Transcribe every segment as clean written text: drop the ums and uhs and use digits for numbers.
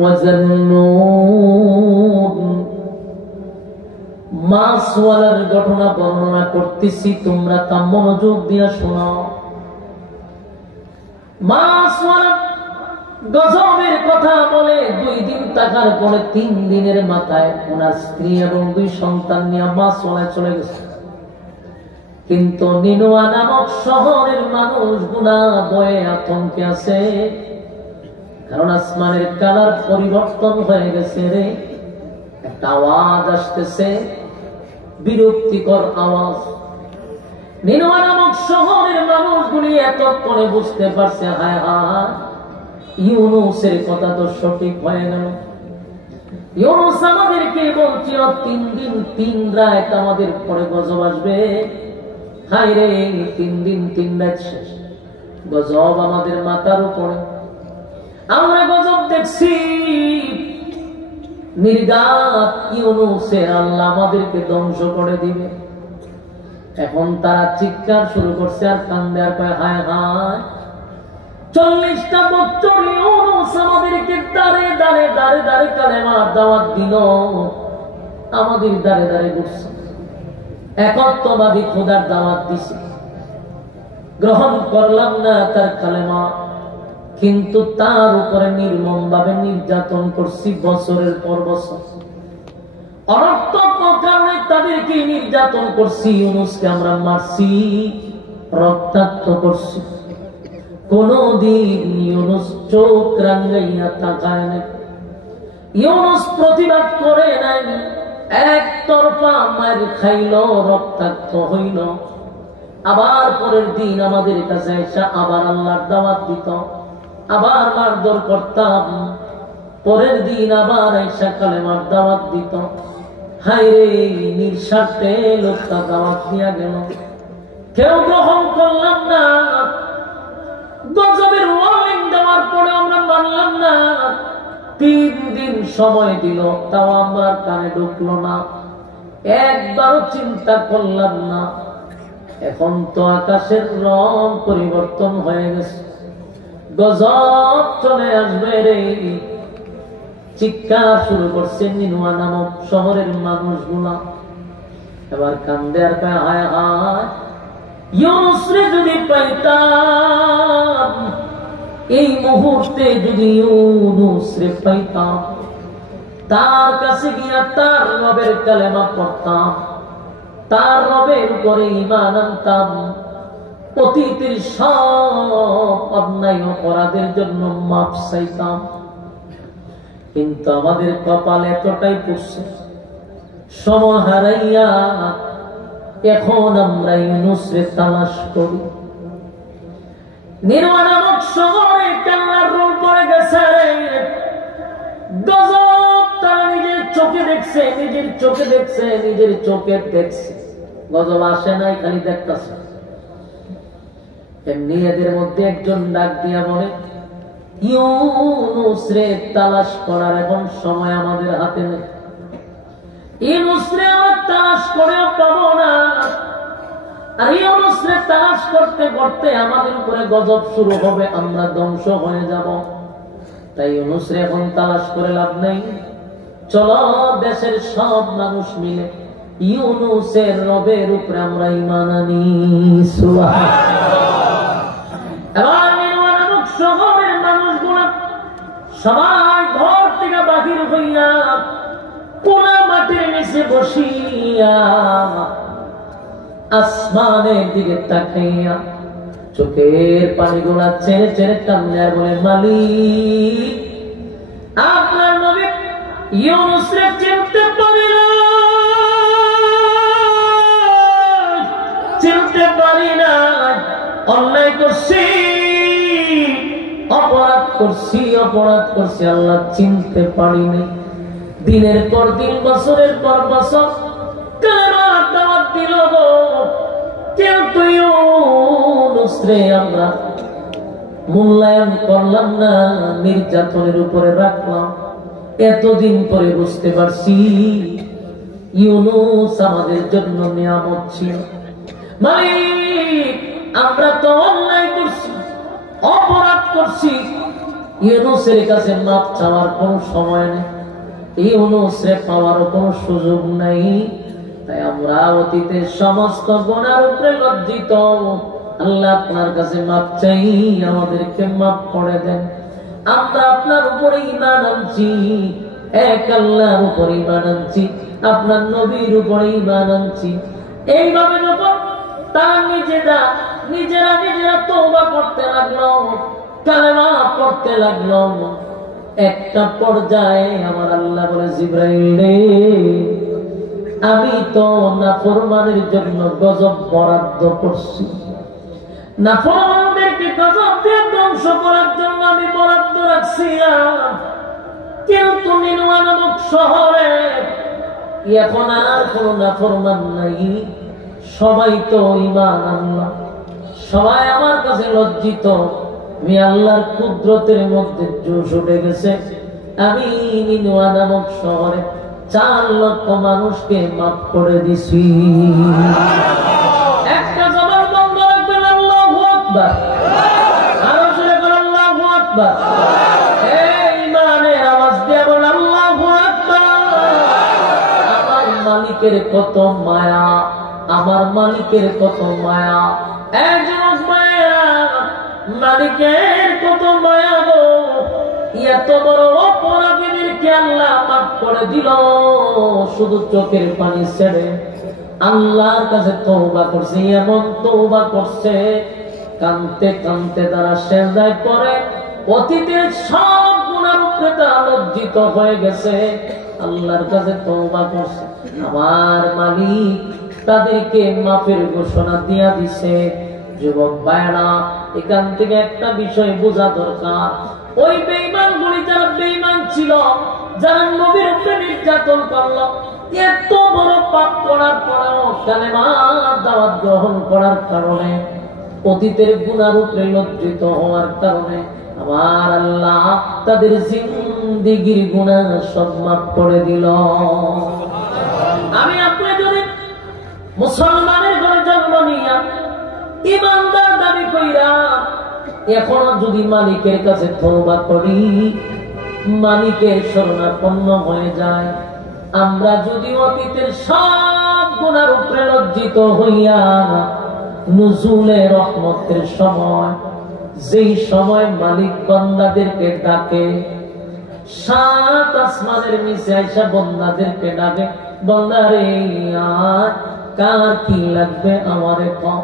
ওয়াজান্নুন মাছওয়ালার ঘটনা বর্ণনা করতেছি, তোমরা তা মনোযোগ দিয়ে শোনো। মাছওয়ালা গজবের কথা বলে 2 দিন থাকার পরে 3 দিনের মাথায় ওনার স্ত্রী এবং 2 সন্তান নিয়ে মাছওয়ালায় চলে গেছে। কিন্তু নিনোয়া নামক শহরের মানুষগুলা ভয়ে আতঙ্কে আছে, কারণ আসমানের কালার পরিবর্তন হয়ে গেছে রে। একটা আওয়াজ আসতেছে, বিরক্তিকর আওয়াজ। নিনোয়া নামক শহরের মানুষগুলি এতক্ষণে বুঝতে পারছে, হায় হায়, ইউনুসের কথা তো সঠিক হয়ে গেল। ইউনুস আমাদেরকে বলছিল 3 দিন 3 রাত আমাদের পরে গজব আসবে। হায় রে, 3 দিন 3 রাত শেষ, গজব আমাদের মাথার উপরে। আমরা গজব দেখছি, নির্ঘাত ইউনুসের আল্লাহ আমাদেরকে ধ্বংস করে দিবে। এখন তারা চিৎকার শুরু করছে আর কান্দে আর কয়, হায় হায়, 40টা বছর ইউনুস আমাদেরকে দাঁড়ে দাঁড়ে দাঁড়ে দাঁড়ে কালেমার দাওয়াত দিল, আমাদের দাঁড়ে দাঁড়ে ঘুরছে, একত্ববাদী খোদার দাওয়াত দিছে, গ্রহণ করলাম না তার কালেমা, কিন্তু তার উপরে নির্মম ভাবে নির্যাতন করছি বছরের পর বছর। অনর্থক কারণে তাদেরকে নির্যাতন করছি, ইউনুসকে আমরা মারছি, রক্তাক্ত করছি। কোনদিন ইউনুস চোখ রাঙাইয়া তাকায় নাই, ইউনুস প্রতিবাদ করে নাই, একতরফা মার খাইল, রক্তাক্ত হইল। আবার পরের দিন আমাদের কাছে এসে আবার আল্লাহর দাওয়াত দিত, আবার মারধর করতাম। পরের দিন আবার এসে কালেমার দাওয়াত দিত। হায় রে, নিঃস্বার্থে লোকটা দাওয়াত দিয়া গেল, কেউ গ্রহণ করলাম না। গজবের ওয়ার্নিং দেওয়ার পরে আমরা মানলাম না। 3 দিন সময় দিল, তাও আমার কানে ঢুকলো না, একবারও চিন্তা করলাম না। এখন তো আকাশের রং পরিবর্তন হয়ে গেছে, গজব চলে আসবে রে। চিৎকার শুরু করছে নিনোয়া নামক শহরের মানুষগুলা। এবার কান্দে আর কয়, হায় হায়, ইউনুস রে যদি পাইতাম, এই মুহূর্তে যদি ইউনুস রে পাইতাম, তার কাছে গিয়া তার রবের কালেমা পড়তাম, তার রবের উপরে ঈমান আনতাম, অতীতের সব অন্যায় অপরাধের জন্য মাপ চাইতাম। কিন্তু আমাদের কপাল এতটাই পড়ছে, সময় হারাইয়া এখন আমরা ইউনুসরে তালাশ করি। নিনোয়া নামক শহরে কান্নার রোল পড়ে গেছে। গজব তারা নিজের চোখে দেখছে, নিজের চোখে দেখছে, নিজের চোখে দেখছে। গজব আসে নাই, খালি দেখতেছে। এমনি এদের মধ্যে একজন ডাক দিয়া বলে, ইউনুসরে তালাশ করার এখন সময় আমাদের হাতে নেই, ইউনুসরে আমরা তালাশ করেও পাবো না। আর ইউনুসরে তালাশ করতে করতে আমাদের উপরে গজব শুরু হবে, আমরা ধ্বংস হয়ে যাব। তাই ইউনুসরে এখন তালাশ করে লাভ নেই। চলো দেশের সব মানুষ মিলে ইউনুসের রবের উপরে আমরা ঈমান আনি। এবার নিনোয়া নামক শহরের মানুষগুলো সবাই ঘর থেকে বাহির হইয়া কোনা মাটির নিচে বসিয়া আসমানের দিকে তাকাইয়া চোখের পানিগুলা ছেড়ে ছেড়ে কান্নে আর বলে, মালিক, আপনার নবী ইউনুসরে চিনতে পারি না, চিনতে পারি না, অন্যায় করছি, অপরাধ করছি, অপরাধ করছি, আল্লাহ চিনতে পারি নাই। দিনের পর দিন, বছরের পর বছর কালেমার দাওয়াত দিল গো, কিন্তু ইউনুসরে আমরা মূল্যায়ন করলাম না, নির্যাতনের উপরে রাখলাম। এতদিন পরে বুঝতে পারছি ইউনুস আমাদের জন্য নিয়ামত ছিল। মালিক, আমরা তো অন্যায় করছি, অপরাধ করছি, ইউনূসের কাছে মাপ চাওয়ার কোনো সময় নেই, ইউনূসরে পাওয়ার কোনো সুযোগ নাই। তাই আমরা অতীতের সমস্ত গুনার উপরে লজ্জিত। আল্লাহ আপনার কাছে মাপ চাই, আমাদেরকে মাপ করে দেন। আমরা আপনার উপরে ঈমান আনছি, এক আল্লাহর উপরে ঈমান আনছি, আপনার নবীর উপরে ঈমান আনছি। এইভাবে যখন তারা নিজেরা তওবা করতে লাগলো, কালেমা পড়তে লাগলো, একটা পর্যায়ে আমার আল্লাহ বলে, জিবরাইল রে, আমি তো নাফরমানের জন্য গজব বরাদ্দ করছি, নাফরমানদেরকে গজব দিয়ে ধ্বংস করার জন্য আমি বরাদ্দ রাখছি। কিন্তু নিনওয়া নামক শহরে এখন আর কোন নাফরমান নাই, সবাই তো ঈমান আনলো, সবাই আমার কাছে লজ্জিত। আমি আল্লাহর কুদরতের মধ্যে জোশ উঠে গেছে, আমি নিনওয়া নামক শহরে 4 লক্ষ মানুষকে মাফ করে দিছি। একটা জবান বন্ধ রাখবেন, আল্লাহু আকবার, আরো জোরে বলেন আল্লাহু আকবার। এই ঈমানের আওয়াজ দিয়ে বলেন আল্লাহু আকবার। আমার মালিকের কত মায়া, আমার মালিকের কত মায়া, একজন মায়া, মালিকের কত মায়া গো। এত বড় অপরাধীদেরকে আল্লাহ মাফ করে দিল, শুধু চোখের পানি ছেড়ে আল্লাহর কাছে তওবা করছে। এমন তওবা করছে, কাঁদতে কাঁদতে তারা সেজদায় পড়ে, অতীতের সব গুনার উপরে তারা লজ্জিত হয়ে গেছে, আল্লাহর কাছে তওবা করছে। আমার মালিক তাদেরকে মাফের ঘোষণা দিয়া দিছে। যুবক ভাইরা, এখান থেকে একটা বিষয় বোঝা দরকার, ওই বেঈমানগুলি যারা বেঈমান ছিল, যারা নবীর উপরে নির্যাতন করলো, এত বড় পাপ করার পরেও কালেমার দাওয়াত গ্রহণ করার কারণে, অতীতের গুনার উপরে লজ্জিত হওয়ার কারণে আমার আল্লাহ তাদের জিন্দেগীর গুনাহ সব মাফ করে দিল। আমি আপনি যদি মুসলমানের ঘরে জন্ম নিয়া ঈমানদার দাবি কইরা এখনো যদি মালিকের কাছে তওবা করি, মালিকের শরণাপন্ন হয়ে যায়, আমরা যদি অতীতের সব গুনার উপরে লজ্জিত হইয়া নুজুলে রহমতের সময়, যেই সময় মালিক বান্দাদেরকে ডাকে, 7 আসমানের নিচে আইসা বান্দাদেরকে ডাকে, বান্দারে আর কার কি লাগবে আমারে কও।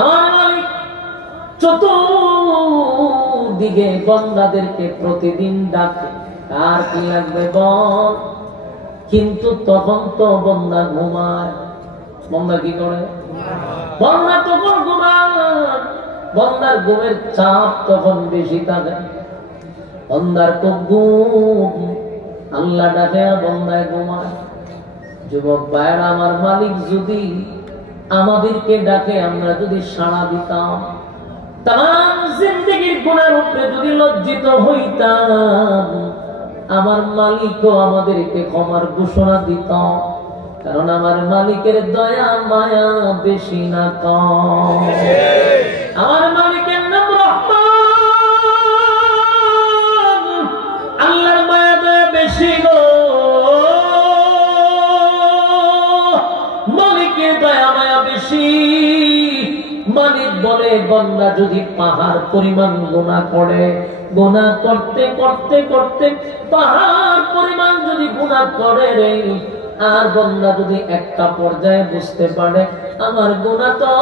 আমার মালিক চতুর্দিকে বান্দাদেরকে প্রতিদিন ডাকে, কার কি লাগবে বল। কিন্তু তখন তো বান্দা ঘুমায়। বান্দা কি করে? বান্দা তখন ঘুমায়, বান্দার ঘুমের চাপ তখন বেশি থাকে, বান্দার তো ঘুম, আল্লাহ ডাকে আর বান্দায় ঘুমায়। যুবক ভাইরা, আমার মালিক যদি আমাদেরকে ডাকে, আমরা যদি সাড়া দিতাম, তাম জিন্দেগীর গুনার উপরে যদি লজ্জিত হইতাম, আমার মালিকও আমাদেরকে ক্ষমার ঘোষণা দিত। কারণ আমার মালিকের দয়া মায়া বেশি না কম। আমার মালিকের নাম রহমান, আল্লাহর মায়া দয়া বেশি গো। মালিকের দয়া মায়া বেশি। মালিক বলে, বান্দা যদি পাহাড় পরিমাণ গুনাহ করে, গুনাহ করতে করতে করতে পাহাড় পরিমাণ যদি গুনাহ করে রে, আর বান্দা যদি একটা পর্যায়ে বুঝতে পারে আমার গুনাহ তো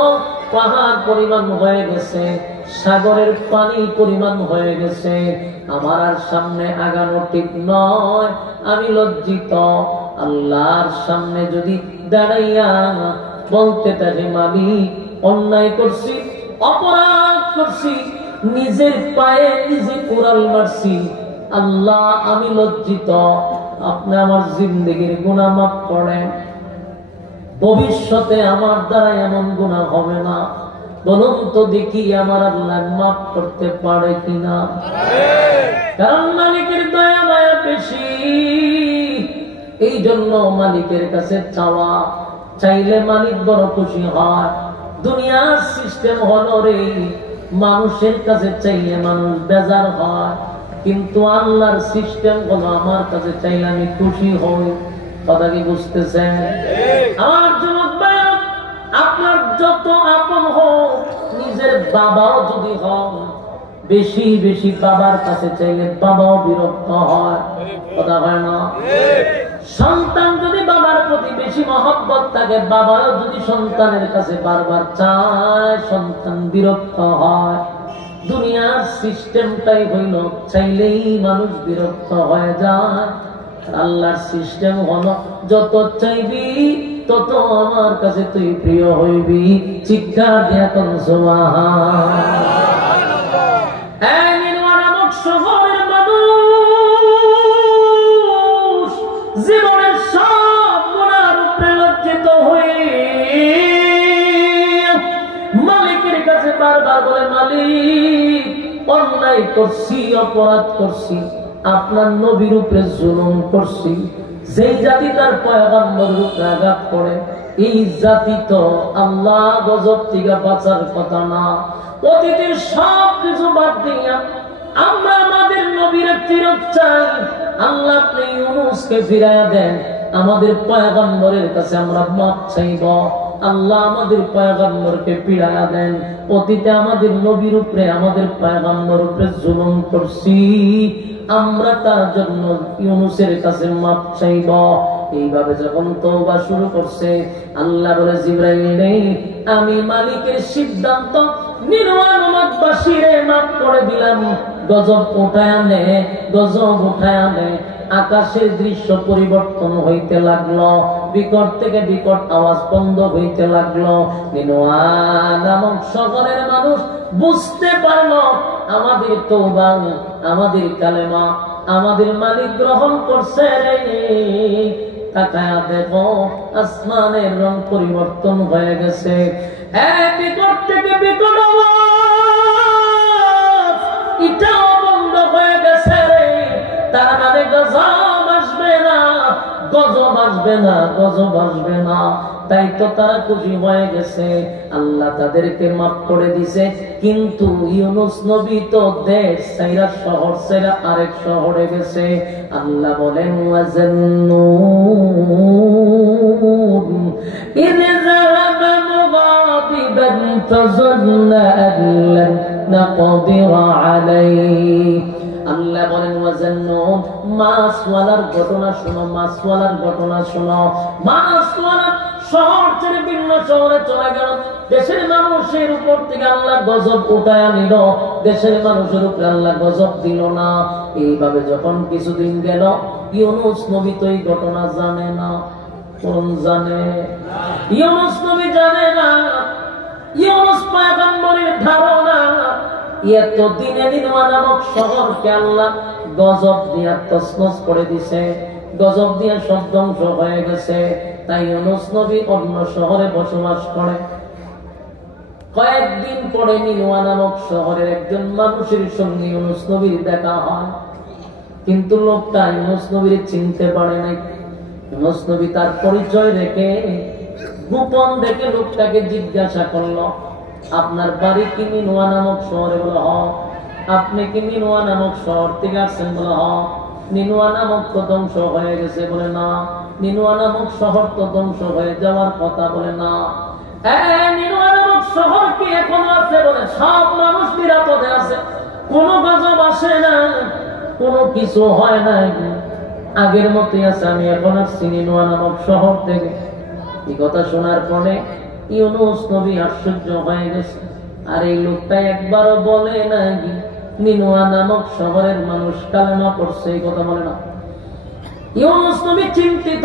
পাহাড় পরিমাণ হয়ে গেছে, সাগরের পানি পরিমাণ হয়ে গেছে, আমার আর সামনে আগানো ঠিক নয়, আমি লজ্জিত, আল্লাহর সামনে যদি দাঁড়াইয়া বলতে থাকে, মালিক অন্যায় করছি, অপরাধ করছি, নিজের পায়ে নিজে কোরাল মারছি, আল্লাহ আমি লজ্জিত, আপনি আমার জিন্দেগীর গুনাহ মাফ করেন, ভবিষ্যতে আমার দ্বারা এমন গুনাহ হবে না, বলুন তো দেখি আমার আল্লাহ মাফ করতে পারে কিনা। কারণ মালিকের দয়া মায়া বেশি। এই জন্য মালিকের কাছে চাওয়া, চাইলে মালিক বড় খুশি হয়। দুনিয়ার সিস্টেম হলো রে, মানুষের কাছে চাইলে মানুষ বেজার হয়, কিন্তু আল্লাহর সিস্টেম হলো আমার কাছে চাইলে আমি খুশি হই। কথা কি বুঝতেছেন? আমার যুবক ভাই, আপনার যত আপন হোক, নিজের বাবাও যদি হন, বেশি বেশি বাবার কাছে চাইলে বাবাও বিরক্ত হয়। কথা হয় না? সন্তান যদি বাবার প্রতি বেশি মহব্বত থাকে, বাবাও যদি সন্তানের কাছে বারবার চায়, সন্তান বিরক্ত হয়। দুনিয়ার সিস্টেমটাই হইল চাইলেই মানুষ বিরক্ত হয়ে যায়। আল্লাহর সিস্টেম হলো যত চাইবি তত আমার কাছে তুই প্রিয় হইবি। চিৎকার দিয়া কোন শহরের মানুষ জীবনের সব গুনার উপরে লজ্জিত হয়ে মালিকের কাছে বারবার বলে, মালিক অন্যায় করছি, অপরাধ করছি, আপনার নবীর উপরে জুলুম করছি। যেই জাতি তার পয়গম্বরের উপরে আঘাত করে, এই জাতি তো আল্লাহ গজব থেকে বাঁচার কথা না। অতীতের সব কিছু বাদ দিয়া আমরা আমাদের নবীর ফিরত চাই। আল্লাহ আপনি ইউনূসকে ফিরাইয়া দেন, আমাদের পয়গম্বরের কাছে আমরা মাপ চাইব। আল্লাহ আমাদের পয়গম্বরকে ফিরাইয়া দেন। অতীতে আমাদের নবীর উপরে, আমাদের পয়গম্বর উপরে জুলুম করছি, আমরা তার জন্য ইউনূসের কাছে মাপ চাইব। এইভাবে যখন তওবা শুরু করছে, আল্লাহ বলে, জিবরাইল আমি মালিকের সিদ্ধান্ত নির্বাণবাসীরে মাফ করে দিলাম। গজব উঠায় আনে, গজব উঠায় আনে। আকাশের দৃশ্য পরিবর্তন হইতে লাগলো, বিকট থেকে বিকট আওয়াজ বন্ধ হইতে লাগলো। নিনোয়া নামক শহরের মানুষ বুঝতে পারলো আমাদের তওবা, আমাদের কালেমা আমাদের মালিক গ্রহণ করছে রে। তাকায়া দেখো আসমানের রং পরিবর্তন হয়ে গেছে। বিকট থেকে বিকট আওয়াজ এটাও বন্ধ হয়ে গেছে রে। তার মানে গজব আসবে না, গজব আসবে না, গজব আসবে না। তাই তো তারা খুশি হয়ে গেছে, আল্লাহ তাদেরকে মাফ করে দিছে। কিন্তু ইউনূস নবী তো দেশ ছাইরা, শহর ছাইরা আরেক শহরে গেছে। আল্লাহ বলেন, ওয়াজান্নুন ইয যাহাবা মুগাদিবান ফাযান্না আন লান নাকদিরা আলাইহি। আল্লাহ বলেন, ওয়াজান্নুন মাছওয়ালার ঘটনা শোনো, মাছওয়ালার ঘটনা শোনো। মাছওয়ালা শহর ছেড়ে ভিন্ন শহরে চলে গেল। দেশের মানুষের উপর থেকে আল্লাহ গজব উঠায় নিল, দেশের মানুষের উপরে আল্লাহ গজব দিল না। এইভাবে যখন কিছুদিন গেল, ইউনূস নবী তো এই ঘটনা জানে না। কোন জানে? ইউনূস নবী জানে না। ইউনূস পয়গম্বরের ধারণা এত দিনে নিনোয়া নামক শহরকে আল্লাহ গজব দিয়া তছনছ করে দিছে, গজব দিয়া সব ধ্বংস হয়ে গেছে। তাই ইউনূস নবী অন্য শহরে বসবাস করে। কয়েকদিন পরে নিনোয়া নামক শহরের একজন মানুষের সঙ্গে ইউনূস নবীর দেখা হয়, কিন্তু লোকটা ইউনূস নবীর চিনতে পারে নাই। ইউনূস নবী তার পরিচয় রেখে গোপন দেখে লোকটাকে জিজ্ঞাসা করলো, আপনার বাড়ি কি নিনোয়া নামক শহরে? বলে হ। আপনি কি নিনোয়া নামক শহর থেকে আসছেন? বলে হ। নিনোয়া নামক তো ধ্বংস হয়ে গেছে? বলে না। নিনোয়া নামক শহর তো ধ্বংস হয়ে যাওয়ার কথা? বলে না। নিনোয়া নামক শহর কি এখনো আছে? বলে সব মানুষ নিরাপদে আছে, কোনো গজব আসে না, কোনো কিছু হয় নাই, আগের মতোই আছে। আমি এখন আসছি নিনোয়া নামক শহর থেকে। এই কথা শোনার পরে ইউনূস নবী আশ্চর্য হয়ে গেছে। আর এই লোকটা একবারও বলে নাই নিনোয়া নামক শহরের মানুষ কালেমা পড়ছে, এই কথা বলে না। ইউনূস নবী চিন্তিত,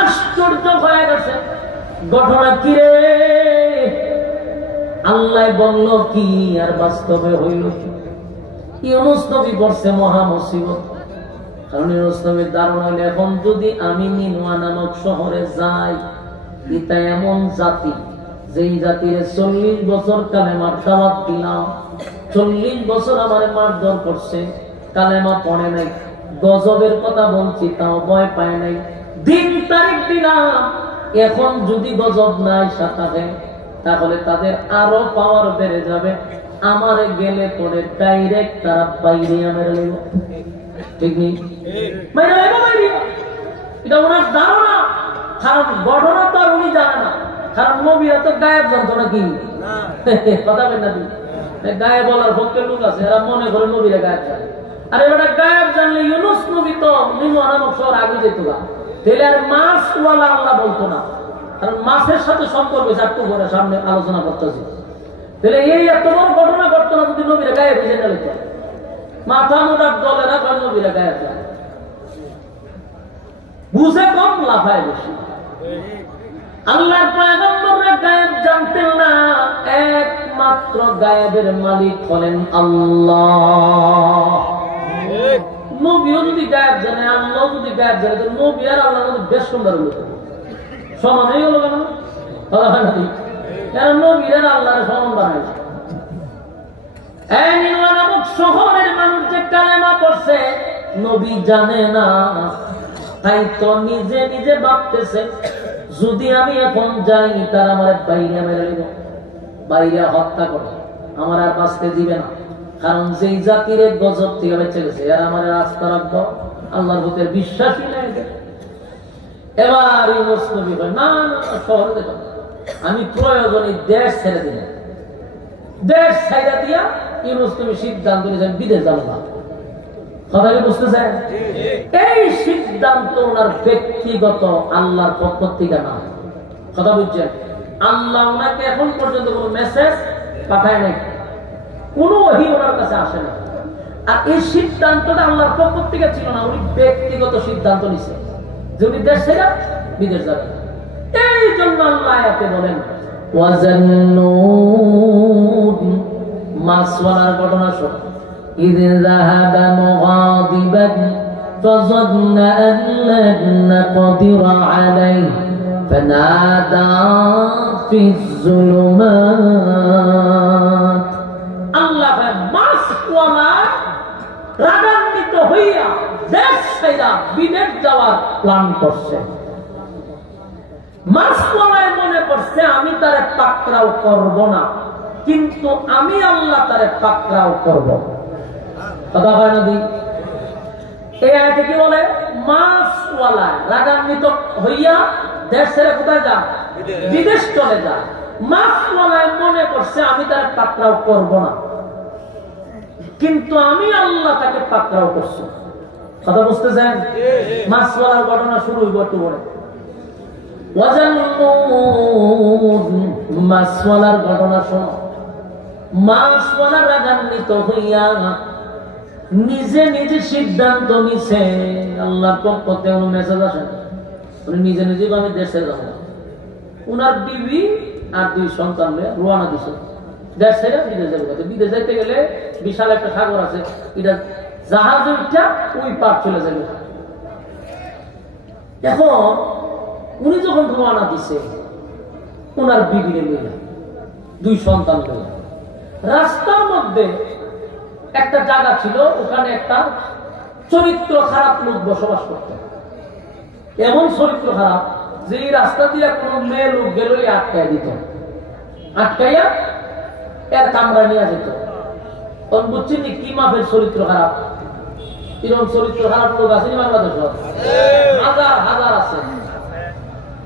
আশ্চর্য হয়ে গেছে। ঘটনা কি রে? আল্লাহ বলল কি আর বাস্তবে হইল কি? ইউনূস নবী পড়ছে মহা মুসিবত। কারণ ইউনূস নবীর ধারণা হইল, এখন যদি আমি নিনোয়া নামক শহরে যাই, এটা এমন জাতি যেই জাতির 40 বছর কালেমার দাওয়াত দিলাম, 40 বছর আমার মারধর করছে, কালেমা পড়ে নাই, গজবের কথা বলছি তাও ভয় পায় নাই, দিন তারিখ দিলাম, এখন যদি গজব নাই সাথে তাহলে তাদের আরো পাওয়ার বেড়ে যাবে। আমারে গেলে পরে ডাইরেক্ট তারা বাইরে মেরে নেব, ঠিক নেই? এটা ওনার ধারণা, কারণ ঘটনা তো আর উনি জানে না, কারণ নবীরা তো গায়েব জানতো না। কি কথা বলেন না? গায়ে বলার পক্ষে লোক আছে, এরা মনে করে নবীরা গায়েব জানে। আর এবার গায়েব জানলে ইউনুস নবী তো নিমু নামক শহর আগে যেত না, তাহলে আর মাছওয়ালা আল্লাহ বলতো না, কারণ মাছের সাথে সম্পর্ক একটু করে সামনে আলোচনা করতেছি। তাহলে এই এত বড় ঘটনা ঘটতো না যদি নবীরা গায়েব বুঝে না লিখত। মাথা মোটা দলেরা নবীরা গায়েব জানে, বুঝে কম লাফায় বেশি। আল্লাহর পয়গম্বররা গায়েব জানতেন না, একমাত্র গায়েবের মালিক হলেন আল্লাহ। নবীও যদি গায়েব জানে, আল্লাহ যদি গায়েব জানে, তো নবী আর আল্লাহ বেশ সুন্দর হলো, সমান হয়ে গেল কেন? বলা হয় নাকি? কারণ নবীর আর আল্লাহর সমান বানায়। নামক শহরের মানুষ যে কালেমা পড়ছে নবী জানে না, তাই তো নিজে নিজে ভাবতেছে যদি আমি এখন যাই তারা আমার বাইরে মেরে নেব, বাইরে হত্যা করে আমার আর বাঁচতে দিবে না। কারণ যেই জাতির গজব থেকে বেঁচে গেছে আর আমার রাস্তা রাখবো আল্লাহর ভূতের বিশ্বাসী নেই। এবার ইউনুস নবী বলে না শহরে দেখো, আমি প্রয়োজনে দেশ ছেড়ে দিলাম। দেশ ছেড়ে দিয়া ইউনুস নবী সিদ্ধান্ত নিয়েছেন বিদেশ যাবো না। কথা কি বুঝতেছেন? এই সিদ্ধান্ত ওনার ব্যক্তিগত, আল্লাহর পক্ষ থেকে না। কথা বুঝছেন? আল্লাহ ওনাকে এখন পর্যন্ত কোন মেসেজ পাঠায় নাই, কোন ওহী ওনার কাছে আসে না। আর এই সিদ্ধান্তটা আল্লাহর পক্ষ থেকে ছিল না, উনি ব্যক্তিগত সিদ্ধান্ত নিছে যে উনি দেশ ছেড়ে বিদেশ যাবেন। এই জন্য আল্লাহ আয়াতে বলেন ওয়াজান্নুন, মাছওয়ালার ঘটনা শোনো। إذ ذهب مغاضبا فظن أن لن نقدر عليه فنادى في الظلمات। আল্লাহ মাছওয়ালা রাগান্বিত হইয়া দেশ ছেড়ে বিদেশ যাওয়ার প্ল্যান করছে। মাছওয়ালায় মনে করছে আমি তারে পাকড়াও করব না, কিন্তু আমি আল্লাহ তারে পাকড়াও করব। কথা হয় না? এই আয়াতে কি বলে? মাছওয়ালা রাগান্বিত হইয়া দেশ ছেড়ে কোথায় যা? বিদেশ চলে যা। মাছওয়ালায় মনে করছে আমি তারে পাকড়াও করব না, কিন্তু আমি আল্লাহ তাকে পাকড়াও করছি। কথা বুঝতেছেন? মাছওয়ালার ঘটনা শুরু হইব একটু পরে। মাছওয়ালার ঘটনা শোনো। মাছওয়ালা রাগান্বিত হইয়া নিজে নিজে সিদ্ধান্ত নিছে, আল্লাহর পক্ষ থেকে কোনো মেসেজ আসে না, উনি নিজে নিজে আমি দেশে যাব। উনার বিবি আর 2 সন্তান রওনা দিছে দেশ ছেড়ে বিদেশ যাবে। বিদেশ যাইতে গেলে বিশাল একটা সাগর আছে, এটা জাহাজ উঠা ওই পার চলে যাবে। এখন উনি যখন রওনা দিছে উনার বিবিরে লইয়া 2 সন্তান লইয়া, রাস্তার মধ্যে একটা জায়গা ছিল, ওখানে একটা চরিত্র খারাপ লোক বসবাস করত। এমন চরিত্র খারাপ যে এই রাস্তা দিয়ে কোন মেয়ে লোক গেলেই আটকায় দিত, আটকাইয়া এর কামড়া নিয়ে যেত। তখন বুঝছেন কি মাপের চরিত্র খারাপ? এরকম চরিত্র খারাপ লোক আছে বাংলাদেশ হাজার হাজার আছে,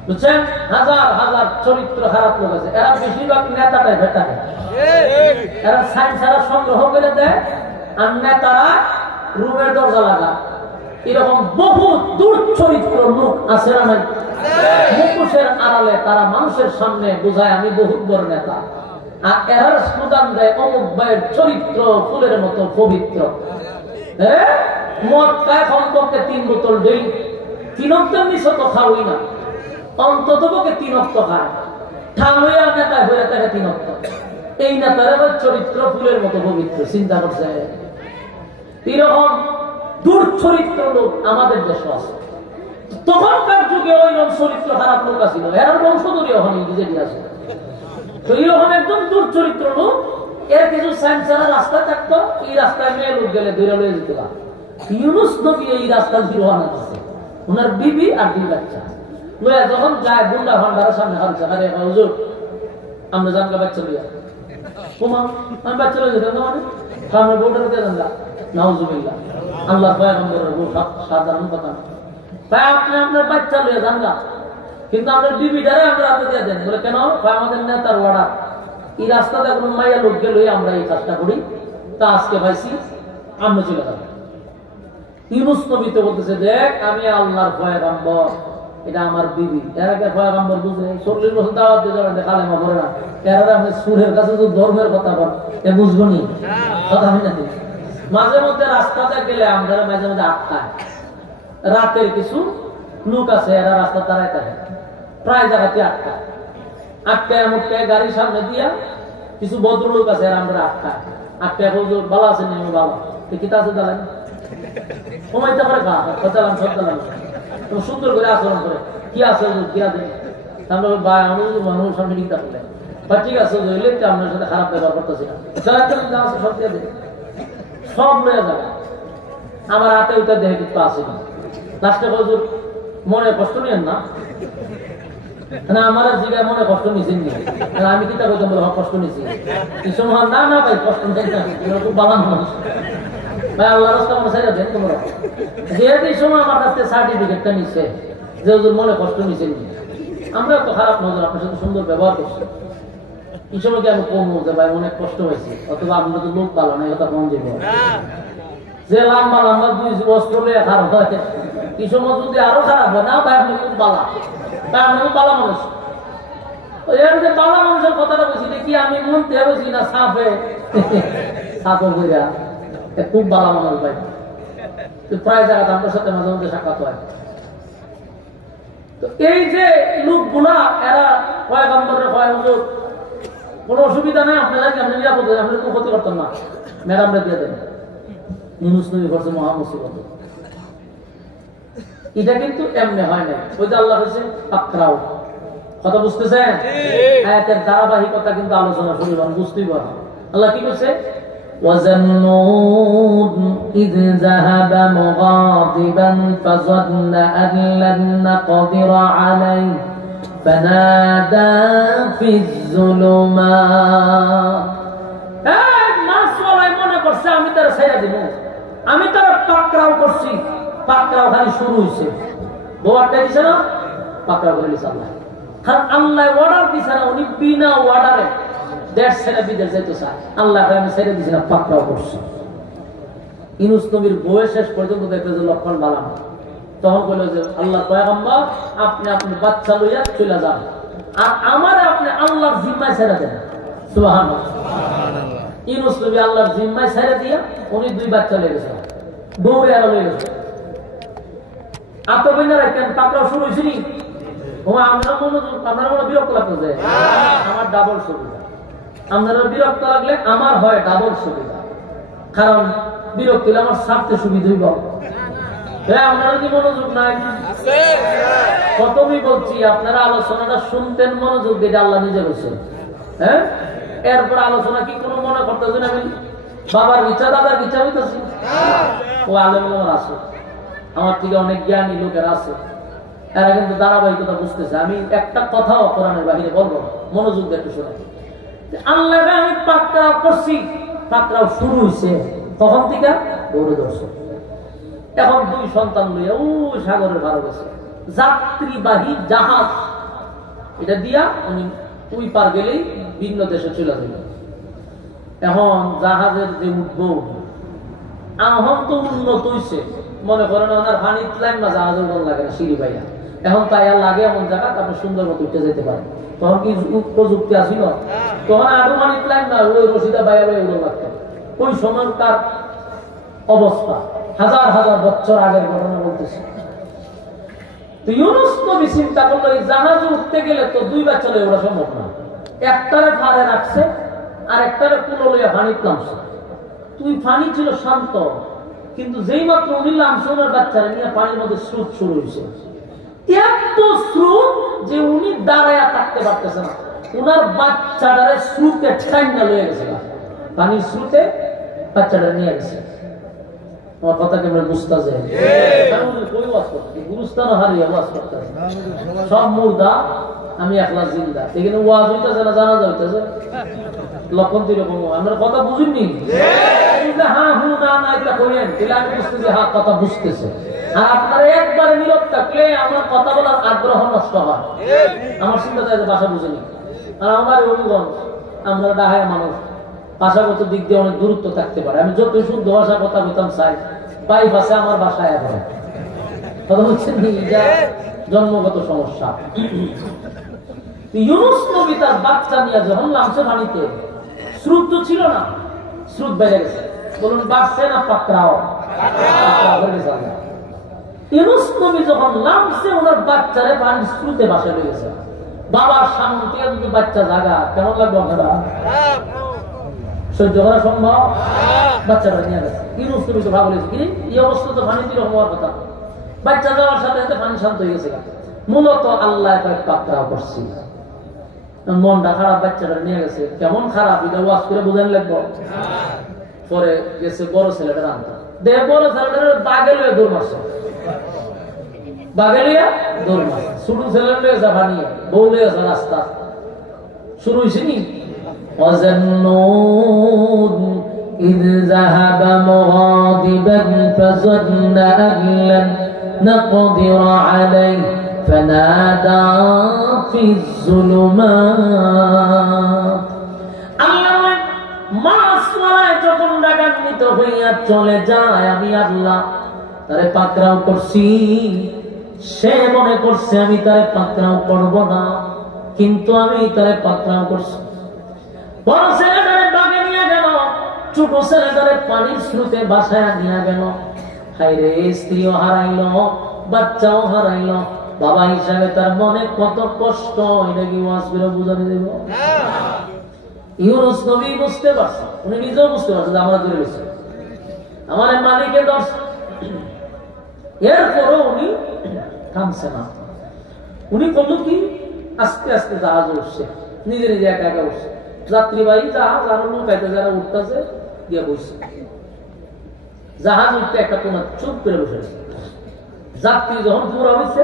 বুঝছেন? হাজার হাজার চরিত্র খারাপ লোক আছে। এরা বেশিরভাগ নেতা টাইপের থাকে, এরা সাইন ছাড়া সংগ্রহ করে দেয় আর নেতারা রুমের দরজা লাগা। এরকম বহু দুর্চরিত্র লোক আছে না নাই? মুখোশের আড়ালে তারা মানুষের সামনে বোঝায় আমি বহুত বড় নেতা, আর এরার স্লোগান দেয় অমুক ভাইয়ের চরিত্র ফুলের মতো পবিত্র। মদ খায় অন্তত 3 বোতল ডেইলি, 3 অক্টের নিচে তো খাওয়াই না, অন্তত 3 অক্ট খায়। ঠান্ডা নেতা হয়ে থাকে 3 অক্ট। এই নেতার চরিত্র ফুলের মতো পবিত্র। চিন্তা করছে এরকম দুর্চরিত্র লোক আমাদের দেশে আছে। তখনকার যুগে ওইরকম চরিত্র খারাপ লোক আছিল, এর বংশধরী ওখানে বিজেপি আছে। তো এইরকম একজন দুর্চরিত্র লোক, এর কিছু সাইন্সারা রাস্তা থাকতো, এই রাস্তায় মেয়ে লোক গেলে ধরে লয়ে যেত। ইউনুস নবী এই রাস্তা রওনা দিচ্ছে, ওনার বিবি আর 2 বাচ্চা লয়ে যখন যায় গুন্ডা ভান্ডারের সামনে হালছে, আরে হুজুর আমরা জানগা বাচ্চা লইয়া ওমা আমি বাচ্চা লইয়া যেতাম না মানে সামনে বউটার দিয়ে জানগা নাউজুবিল্লাহ আল্লাহ পয়গম্বরের বউ সাধারণ কথা তাই আপনি আপনার বাচ্চা লইয়া জানগা কিন্তু আপনার বিবিটারে আমরা হাতে দিয়ে দেন বলে কেন আমাদের নেতার ওয়ার্ডার এই রাস্তাতে কোনো মাইয়া লোককে লই আমরা এই কাজটা করি তা আজকে পাইছি আমরা চলে যাবো ইউনুস নবী তো বলতেছে দেখ আমি আল্লাহর পয়গম্বর এটা আমার বিবি এর আগে পয়গম্বর বুঝে 40 বছর দাওয়াত দিয়ে যাবেন কালেমা পড়ে না এর আমি সুরের কাছে তো ধর্মের কথা বল এ বুঝবো নি কথা হয় না মাঝে মধ্যে রাস্তাতে গেলে আমরা মাঝে মাঝে আটকায় রাতের কিছু লোক আছে এরা রাস্তা তারাই থাকে প্রায় জায়গাতে আটকায় মুটকায় গাড়ির সামনে দিয়া কিছু ভদ্রলোক আছে এরা আমরা আটকায় হুজুর ভালো আছে নি আমি ভালো কিতা আছে দালাই সময়টা করে খা চালান সব চালান সুন্দর করে আচরণ করে কি আছে কি আছে তাহলে মানুষ সামনে কিতা করলে ঠিক আছে আপনার সাথে খারাপ ব্যবহার করতেছি না সব দিয়ে দেবে সব লয়ে যাবে আমার হাতে ওইটা দেখে কিন্তু আসে না লাস্টে হুজুর মনে কষ্ট নিয়েন না আমার জিগায় মনে কষ্ট নিছেন নি আমি কিতা কইতাম বলে কষ্ট নিছি এই সময় না না ভাই কষ্ট নেই না খুব ভালো মানুষ ভাই আল্লাহর রাস্তা মনে চাইরা দেন তোমরা যেহেতু এই সময় আমার কাছে সার্টিফিকেটটা নিছে যে হুজুর মনে কষ্ট নিছেন নি আমরা তো খারাপ নজর আপনার সাথে সুন্দর ব্যবহার করছি এই সময় কি আমি কমবো যে ভাই অনেক কষ্ট হয়েছে অথবা আপনার তো লোক ভালো না এটা কম যাবো যে লম্বা লম্বা দুই বস্ত্র নিয়ে খারাপ হয় এই সময় যদি আরো খারাপ হয় না ভাই আপনি খুব ভালো ভাই আপনি খুব ভালো মানুষ এর যে ভালো মানুষের কথাটা বলছি কি আমি মন থেকে বলছি না সাফে সাফে বুঝা খুব ভালো মানুষ ভাই প্রায় জায়গাতে আপনার সাথে মাঝে মধ্যে সাক্ষাৎ হয় তো এই যে লোকগুলা এরা পয়গম্বরের হুজুর কোনো অসুবিধা নেই আপনারা কি আপনি নিরাপদ আপনি কোনো ক্ষতি করতেন না ম্যাডামরা দিয়ে দেন ইউনুস নবী করছে মহা মুসিবত এটা কিন্তু এমনি হয় না ওই যে আল্লাহ বলছে পাকরাও কথা বুঝতেছেন আয়াতের ধারাবাহিকতা কিন্তু আলোচনা শুনবেন বুঝতেই পারবেন আল্লাহ কি বলছে وَظَنُّونَ إِذْ ذَهَبَ مُغَاضِبًا فَظَنَّ أَن لَّن نَّقْدِرَ عَلَيْهِ فَنَادَى فِي الظُّلُمَاتِ মনে করছে আমি তার ছেড়ে দিব আমি তার পাকরাও করছি পাকরাও খালি শুরু হয়েছে বোয়ারটা দিছে না পাকরাও করে দিছে আল্লাহ কারণ আল্লাহ অর্ডার দিছে না উনি বিনা অর্ডারে দেশ ছেড়ে বিদেশ যেতে চায় আল্লাহ আমি ছেড়ে দিছি না পাকরাও করছি ইউনুস নবীর বয়স শেষ পর্যন্ত দেখলো যে লক্ষণ ভালো না তখন বললো যে আল্লাহ পয়গম্বর আপনি আপনি বাচ্চা লইয়া চলে যান আর আমার আপনি আল্লাহর জিম্মায় ছেড়ে দেন সুবহানাল্লাহ ইউনুস নবী আল্লাহর জিম্মায় ছেড়ে দিয়া উনি দুই বাচ্চা লয়ে গেছে দৌড়ে আলো লয়ে গেছে আপনার রাখেন পাকড়াও শুরু হয়েছে নি আপনারা মনে বিরক্ত লাগতেছে আমার ডাবল সুবিধা আপনারা বিরক্ত লাগলে আমার হয় ডাবল সুবিধা কারণ বিরক্ত হলে আমার ছাড়তে সুবিধা হইব আপনারা কি মনোযোগ নাই প্রথমেই বলছি আপনারা আলোচনাটা শুনতেন মনোযোগ দিয়ে আল্লাহ নিজে বলছেন হ্যাঁ এরপর আলোচনা কি কোনো মনে করতেছেন আমি বাবার ইচ্ছা দাদার ইচ্ছা হইতেছি ও আলেম আছে আমার থেকে অনেক জ্ঞানী লোকের আছে এরা কিন্তু ধারাবাহিকতা বুঝতেছে আমি একটা কথাও কোরআনের বাহিরে বলবো মনোযোগ দিয়ে একটু শোনা আল্লাহকে আমি পাকড়াও করছি পাকড়াও শুরু হয়েছে তখন থেকে দৌড়ে ধরছে এখন দুই সন্তান লইয়া ও সাগরের ভালো গেছে যাত্রীবাহী জাহাজ এটা দিয়া উনি ওই পার গেলেই ভিন্ন দেশে চলে যাবে এখন জাহাজের যে উঠবো এখন তো উন্নত হয়েছে মনে করেন ওনার পানি লাইন না জাহাজের উড়ন লাগে না সিঁড়ি বাইয়া এখন তাই আর লাগে এমন জায়গা আপনি সুন্দর মতো উঠে যেতে পারেন তখন কি প্রযুক্তি আসিল তখন আরো পানি লাইন না ওই রশিদা বাইয়া বাইয়া উড়ন লাগতো ওই সময় তার অবস্থা হাজার হাজার বছর আগের ঘটনা বলতেছে ইউনুস নবী চিন্তা করলো এই জাহাজে উঠতে গেলে তো দুই বাচ্চা লইয়া ওরা সম্ভব না একটারে পারে রাখছে আর একটারে কুলো লইয়া পানি নামছে তুই পানি ছিল শান্ত কিন্তু যেই মাত্র উনি নামছে ওনার বাচ্চারা নিয়ে পানির মধ্যে স্রোত শুরু হয়েছে এত স্রোত যে উনি দাঁড়ায়া থাকতে পারতেছে না ওনার বাচ্চাটারে স্রোতে ঠান্ডা লইয়া গেছে পানির স্রোতে বাচ্চাটা নিয়ে গেছে আমার কথা কেমন বুঝতে যায় কই ওয়াজ করতে গুরুস্থান হারিয়ে ওয়াজ করতে সব মুর্দা আমি একলা জিন্দা এখানে ওয়াজ হইতেছে না জানা যাইতেছে লক্ষণ তুই রকম আপনার কথা বুঝুননি হ্যাঁ হু না না এটা কইেন তাহলে আমি বুঝতেছি হ্যাঁ কথা বুঝতেছে আর আপনারা একবারে নীরব থাকলে আমার কথা বলার আগ্রহ নষ্ট হয় আমার চিন্তা যায় ভাষা বুঝেনি আর আমার অভিগঞ্জ আমরা ডাহায় মানুষ ভাষাগত দিক দিয়ে অনেক দূরত্ব থাকতে পারে আমি যত শুদ্ধ ভাষা কথা বলতাম চাই বাই ভাষা আমার বাসায় এখন কথা বলছেন এটা জন্মগত সমস্যা ইউনুস নবী তার বাচ্চা নিয়ে যখন নামছে পানিতে স্রোত তো ছিল না স্রোত বেড়ে গেছে বলুন বাড়ছে না পাকড়াও ইউনুস নবী যখন নামছে ওনার বাচ্চারে পানির স্রোতে বাসা হয়ে গেছে বাবার সামনে থেকে যদি বাচ্চা জাগা কেমন লাগবে আপনারা সহ্য করা সম্ভব বাচ্চাটা নিয়ে গেছে ইউনুস নবী তো ভাবলেছে কি এই অবস্থা তো পানি দিল হওয়ার কথা বাচ্চা যাওয়ার সাথে সাথে পানি শান্ত হয়ে গেছে মূলত আল্লাহ পাকড়াও করছি মনটা খারাপ বাচ্চাটা নিয়ে গেছে কেমন খারাপ এটা ওয়াজ করে বোঝান লাগবো পরে গেছে বড় ছেলেটা আনতে দেখ বড় ছেলেটার বাগে লইয়া দৌড় মারছে বাগে লইয়া দৌড় মারছে ছোট ছেলে লইয়া যাবা নিয়ে বউ লইয়া রাস্তা শুরু হয়েছে নি وَظَنُّونَ إِذْ ذَهَبَ مُغَاضِبًا فَظَنَّ أَن لَّن نَّقْدِرَ عَلَيْهِ فنادى في الظلمات আল্লাহ মাসওয়ালায় যখন ডাকান্বিত হইয়া চলে যায় আমি আল্লাহ তারে পাকড়াও করছি সে মনে করছে আমি তারে পাকড়াও করব না কিন্তু আমি তারে পাকড়াও করছি বড় ছেলেটারে বাগে নিয়ে গেল ছোট ছেলেটারে পানির স্রোতে বাসায় নিয়ে গেল হায়রে স্ত্রীও হারাইলো বাচ্চাও হারাইলো বাবা হিসাবে তার মনে কত কষ্ট এটা কি ওয়াজ করে বুঝাতে দেব ইউনুস নবী বুঝতে পারছে উনি নিজেও বুঝতে পারছে আমরা ধরে গেছি আমার মালিকের দোষ এরপরও উনি থামছে না উনি করলো কি আস্তে আস্তে জাহাজ উঠছে নিজে নিজে একা একা উঠছে যাত্রীবাহী জাহাজ আরো নৌকাইতে যারা উঠতেছে দিয়ে বসছে জাহাজ উঠতে একটা কোন চুপ করে বসে যাত্রী যখন পুরা হয়েছে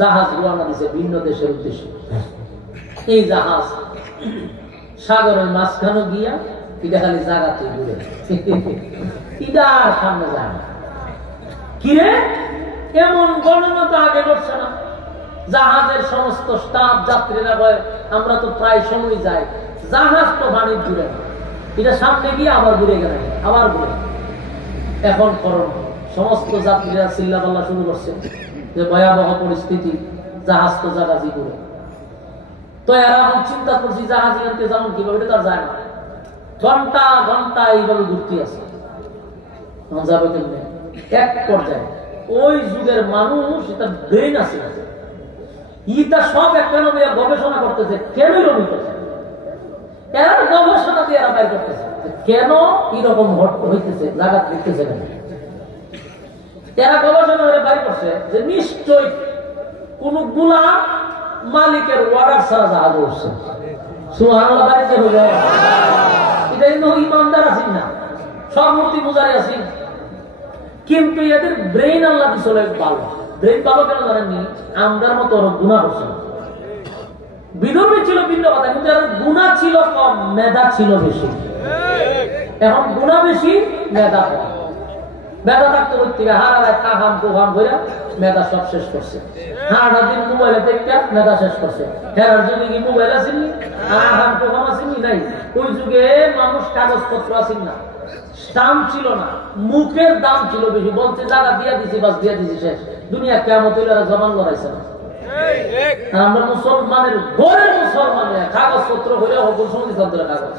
জাহাজ রওনা দিছে ভিন্ন দেশের উদ্দেশ্যে এই জাহাজ সাগরের মাঝখানে গিয়া এটা খালি জায়গাতে ঘুরে এটা সামনে যায় না কিরে এমন ঘটনা তো আগে ঘটছে না জাহাজের সমস্ত স্টাফ যাত্রীরা বলে আমরা তো প্রায় সময় যাই জাহাজ তো পানির ঘুরে এটা সামনে গিয়ে আবার ঘুরে গেলে আবার ঘুরে এখন করণ সমস্ত যাত্রীরা চিল্লাপাল্লা শুরু করছে যে ভয়াবহ পরিস্থিতি জাহাজ তো জাহাজি করে তো এরা এখন চিন্তা করছি জাহাজ এখানে যেমন কিভাবে এটা তার যায় না ঘন্টা ঘন্টা এইভাবে ঘুরতে আছে যাবে কেমনে এক পর্যায়ে ওই যুগের মানুষ এটা ব্রেন আছে ইটা সব একটা গবেষণা করতেছে কেন এরকম এরা গবেষণা দিয়ে এরা বাইর করতেছে কেন এরকম হইতেছে জায়গা দেখতেছে কেন এরা গবেষণা করে বাইর করছে যে নিশ্চয় কোন গুলা মালিকের অর্ডার ছাড়া জাহাজ উঠছে সুবহানাল্লাহ বাড়িতে হয়ে যায় এটা কিন্তু ইমানদার আছেন না সব মূর্তি পূজারি আছেন কিন্তু এদের ব্রেইন আল্লাহ দিছিল ভালো ব্রেইন ভালো কেন জানেননি আমরার মতো ওরা গুনাহ করছে বিধর্মী ছিল ভিন্ন কথা কিন্তু এর গুনাহ ছিল কম মেধা ছিল বেশি এখন গুনাহ বেশি মেধা কম মেধা থাকতে করতে হারায় কাহাম কোহাম করে মেধা সব শেষ করছে হারা দিন মোবাইলে দেখতে মেধা শেষ করছে হেরার যুগে কি মোবাইল আসেনি আহাম কোহাম আসেনি নাই ওই যুগে মানুষ কাগজপত্র আসেন না দাম ছিল না মুখের দাম ছিল বেশি বলতে জায়গা দিয়া দিছি বাস দিয়া দিছি শেষ দুনিয়া কেমন জমান লড়াইছে না আমরা মুসলমানের ঘরের মুসলমানের কাগজপত্র করে হকুম সমিতি তন্ত্রের কাগজ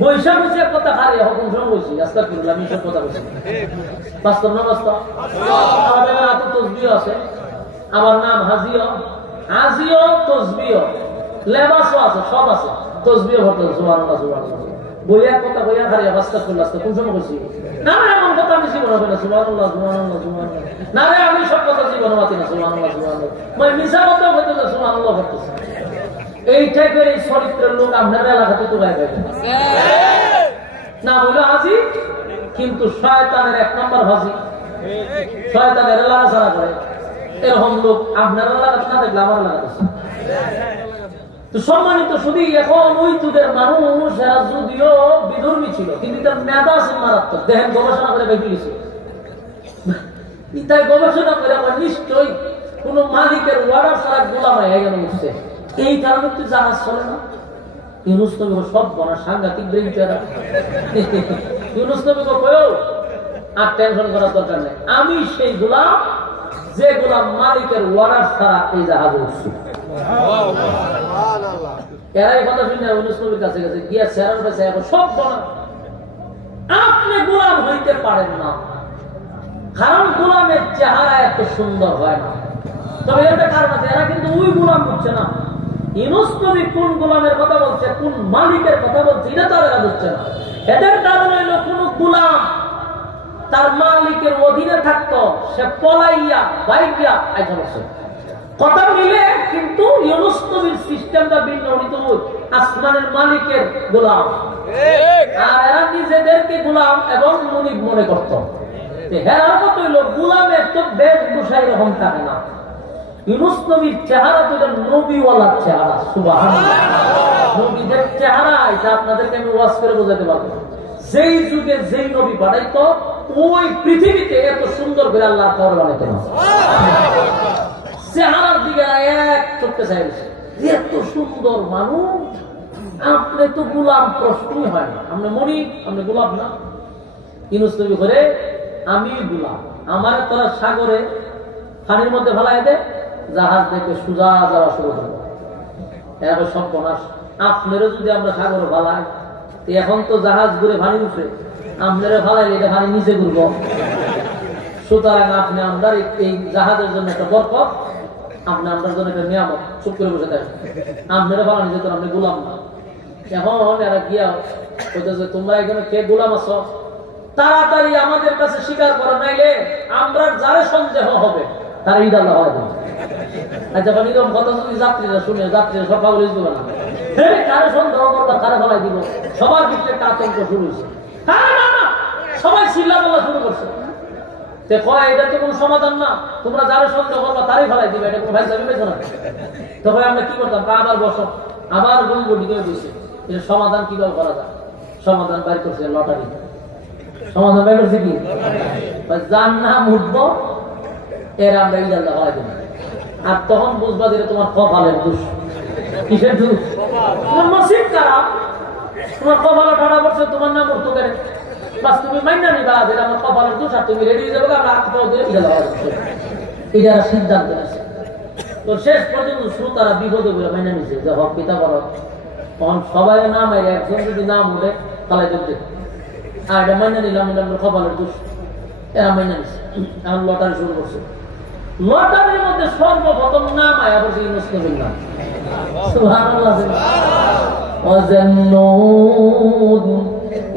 বৈশাখ হচ্ছে এক কথা হারিয়ে হকুম সঙ্গে বলছি আস্তে করলাম আমি সব কথা বলছি বাস্তব না বাস্তব আমাদের হাতে তসবিও আছে আমার নাম হাজিও হাজিও তসবিও লেবাসও আছে সব আছে তসবিও ভর্তি সুবহানাল্লাহ সুবহানাল্লাহ বইয়া কথা বইয়া হারিয়ে বাস্তব করলাম আস্তে কোন সময় বলছি না এমন কথা আমি জীবন হবে না সুবহানাল্লাহ সুবহানাল্লাহ সুবহানাল্লাহ না রে আমি সব কথা জীবন মাতি না সুবহানাল্লাহ সুবহানাল্লাহ মই মিছা কথা বলতে না সুবহানাল্লাহ করতেছি এই টাইপের এই চরিত্রের লোক আপনার এলাকাতে তো গায়ে গায়ে না বলে আজি কিন্তু শয়তানের 1 নম্বর ফাঁসি, শয়তানের লাগাছাড়া করে। এরকম লোক আপনারা লাগাতে না দেখলে আমার লাগাতেছে। তো সম্মানিত শুধু এখন ওই যুগের মানুষ এরা যদিও বিধর্মী ছিল, কিন্তু তার মেধা আছে মারাত্মক। দেখেন গবেষণা করে বেরিয়েছে, তাই গবেষণা করে আমার নিশ্চয়ই কোন মালিকের ওয়ার্ডার ছাড়া গোলাম হয়ে গেল উঠছে। এই কারণে তো জাহাজ চলে না। ইউনুস নবী সব বনা সাংঘাতিক ব্রেন চেহারা। ইউনুস নবী কয়েও আর টেনশন করার দরকার নেই, আমি সেই গোলাম যে গোলাম মালিকের ওয়ার্ডার ছাড়া এই জাহাজে উঠছে। এরাই কথা শুনে ইউনুস নবীর কাছে গেছে, গিয়া চেহারার কাছে এখন সব বনা আপনি গোলাম হইতে পারেন না, কারণ গোলামের চেহারা এত সুন্দর হয় না। তবে এটা কারণ আছে, এরা কিন্তু ওই গোলাম বুঝছে না। ইউনুস নবী কোন গোলামের কথা বলছে, কোন মালিকের কথা বলছে, এটা তারা বুঝছে না। এদের কারণ হইল কোন গোলাম তার মালিকের অধীনে থাকতো, সে পলাইয়া বাইয়া আইসা বসে কথা মিলে, কিন্তু ইউনুস নবীর সিস্টেমটা ভিন্ন। উনি তো আসমানের মালিকের গোলাম, আর এরা নিজেদেরকে গোলাম এবং মনিব মনে করত। হেরার মতো হইল গোলামের তো বেশ বসাই রকম থাকে না। ইউনুস নবীর চেহারা তো এটা নবীওয়ালার চেহারা। সুবহানাল্লাহ, নবীদের চেহারা এটা আপনাদেরকে আমি ওয়াজ করে বোঝাতে পারবো। যেই যুগে যেই নবী পাঠাইতো ওই পৃথিবীতে এত সুন্দর করে আল্লাহ কবর বানাইতো না। চেহারার দিকে এক চোখে চাইছে, এত সুন্দর মানুষ, আপনি তো গোলাম প্রশ্নই হয় না। আপনি মনি, আপনি গোলাম না। ইউনুস নবী করে আমি গোলাম, আমার তোরা সাগরে পানির মধ্যে ফেলাই দে, জাহাজ দেখে সোজা যাওয়া শুরু করবো। এরপর সব বনাস আপনারও যদি আমরা সাগরে ফেলাই, এখন তো জাহাজ ঘুরে পানি উঠে, আপনারা ফেলাইলে এটা পানি নিচে ঘুরবো। সুতরাং আপনি আমরা এই জাহাজের জন্য একটা বরকত, আপনি আপনার জন্য একটা নিয়ামত, চুপ করে বসে থাকেন। আপনারা ফেলানি যেত, আপনি গোলাম না। এখন এরা গিয়া বলতেছে তোমরা এখানে কে গোলাম আছো, তাড়াতাড়ি আমাদের কাছে স্বীকার করা, নাইলে আমরা যারা সন্দেহ হবে তারা ঈদ আল্লাহ হয়। আচ্ছা এরকম কথা যদি যাত্রীরা শুনে, যাত্রীরা সব পাগল হয়ে যাবে না, কারে সন্দেহ করবা, কারে ফেলাই দিব, সবার ভিতরে একটা আতঙ্ক শুরু হয়েছে। সবাই চিল্লা বলা শুরু করছে, এটা তো কোনো সমাধান না, তোমরা যারা সন্দেহ করবা তারাই ফেলাই দিবে, এটা কোনো ভাই যাবে না। তখন আমরা কি করতাম, আবার বসো, আবার বলবো ঢিকে বসে এটা সমাধান কিভাবে করা যায়। সমাধান বাইর করছে লটারি। সমাধান বাইর করছে কি, যার নাম উঠবো এর আমরা ঈদ আল্লাহ হয় দেবো। আর তখন বুঝবা যে তোমার কপালের দোষ। কিসের দোষ? তোমার নসিব খারাপ, তোমার কপালে ঠাড়া পড়ছে, তোমার নাম উঠতে পারে, বাস তুমি মাইনা নিবা যে আমার কপালের দোষ, আর তুমি রেডি হয়ে যাবে, আমরা হাত পাও দিয়ে ঈদ আল্লাহ হয় দেবো। এটা সিদ্ধান্ত আছে। তো শেষ পর্যন্ত শ্রোতারা বিপদে বলে মাইনা নিছে যে হক পিতা করো। তখন সবাই নাম এর একজন যদি নাম উঠে তাহলে দেখবে, আর এটা মাইনা নিলাম, কপালের দোষ, এরা মাইনা নিছে। এখন লটারি শুরু করছে। লটারির মধ্যে সর্বপ্রথম নাম আয়া বলছে ইউনুস নবীর নাম। সুবহানাল্লাহ। وَذَنُّونٍ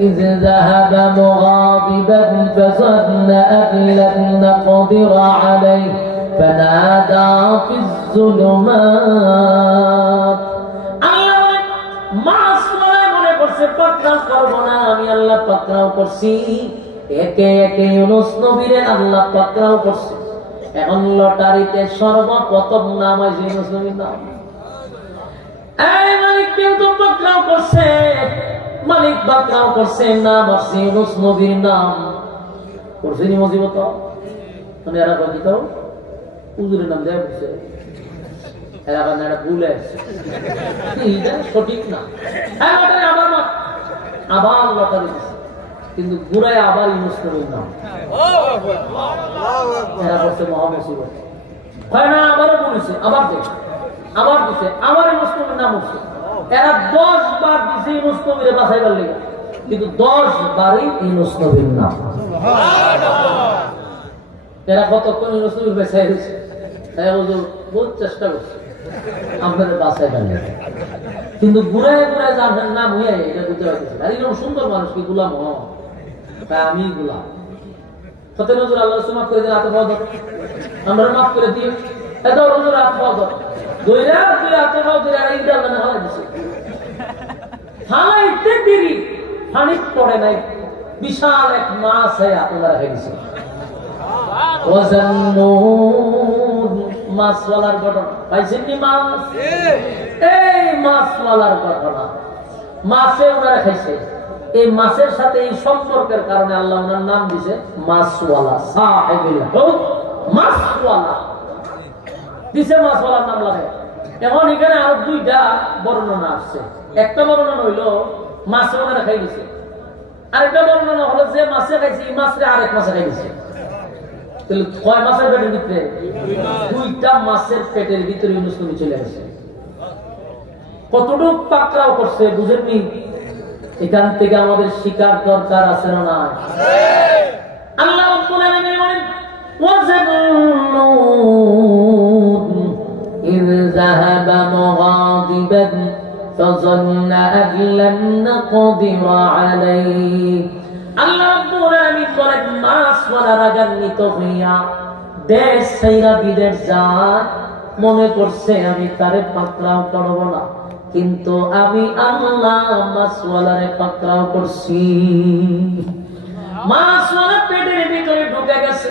إِذْ ذَهَبَ مُغَاضِبًا فَظَنَّ أَن لَّن نَّقْدِرَ عَلَيْهِ فَنَادَىٰ فِي الظُّلُمَاتِ। আল্লাহ মাসওয়ালা মনে করছে পাকড়াও করব না, আমি আল্লাহ পাকড়াও করছি। একে একে ইউনুস নবীরে আল্লাহ পাকড়াও করছে। এখন লটারিতে সর্বপ্রথম নাম আছে ইউনুস নবীর নাম। এই মালিক কিন্তু পাকড়াও করছে, মালিক পাকড়াও করছে, নাম আছে ইউনুস নবীর নাম। করছে নি মুসিবত, মানে এরা কথিত হুজুরের নাম দেয়া বলছে, এরা কারণে এটা ভুলে আসছে, এইটা সঠিক না। হ্যাঁ লটারি আবার না, আবার লটারি দিচ্ছে, কিন্তু ঘুরায় আবার ইউনুস নবীর নাম। এরা করছে মহামুসিবত। হয় না, আবারও বলেছে, আবার দেখে, আবার দিছে, আবার ইউনুস নবীর নাম উঠছে। এরা 10 বার দিছে ইউনুস নবীরে বাঁচাইবার লেগে, কিন্তু 10 বারই ইউনুস নবীর নাম। এরা কতক্ষণ ইউনুস নবীর বেঁচাই হয়েছে, বহুত চেষ্টা করছে আপনাদের বাঁচাইবার লেগে, কিন্তু ঘুরায় ঘুরায় যার নাম হইয়া এটা বুঝতে পারতেছে। আর এরকম সুন্দর মানুষ কি গোলাম হ, তাই আমি গোলাম। সত্যি নজর আল্লাহ মাফ করে দিন, হাতে পাওয়া ধর, আমরা মাফ করে দিই, এত নজর হাত পাওয়া ধর, দইরা তুই হাতে পাওয়া ধরে আর ঈদ আল্লাহ হারাই দিছে। ফালাইতে দেরি, পানি পড়ে নাই, বিশাল এক মাছ আপনারা খেয়েছে। মাছওয়ালার ঘটনা পাইছেন কি? মাছ, এই মাছওয়ালার ঘটনা, মাছে ওনারা খাইছে। এই মাছের সাথে এই সম্পর্কের কারণে আল্লাহ ওনার নাম দিছে মাছওয়ালা, সাহেবুল হুদ, মাছওয়ালা দিছে, মাছওয়ালার নাম লাগে। এখন এখানে আরো দুইটা বর্ণনা আসছে। একটা বর্ণনা হইলো মাছে ওনারা খাই দিছে, আরেকটা বর্ণনা হলো যে মাছে খাইছে এই মাছরে আরেক মাছে খাই দিছে। কয় মাছের পেটের ভিতরে? দুইটা মাছের পেটের ভিতরে ইউনূস নবী চলে গেছে। কতটুক পাকড়াও করছে বুঝেননি? এখান থেকে আমাদের শিকার দরকার আছে না নাই? আল্লাহ রাব্বুল আলামিন বলেন ওয়াজান্নুন ইয যাহাবা মুগাদিবান ফাযান্না আন লান নাকদির আলাইহি। আল্লাহ রাব্বুল আলামিন বলেন মাছওয়ালা রাগান্বিত হইয়া দেশ ছাইরা বিদেশ যায়, মনে করছে আমি তারে পাকড়াও করব না, কিন্তু আমি আল্লাহ মাছওয়ালারে পাকড়াও করছি। মাছওয়ালা পেটের ভিতরে ঢুকে গেছে।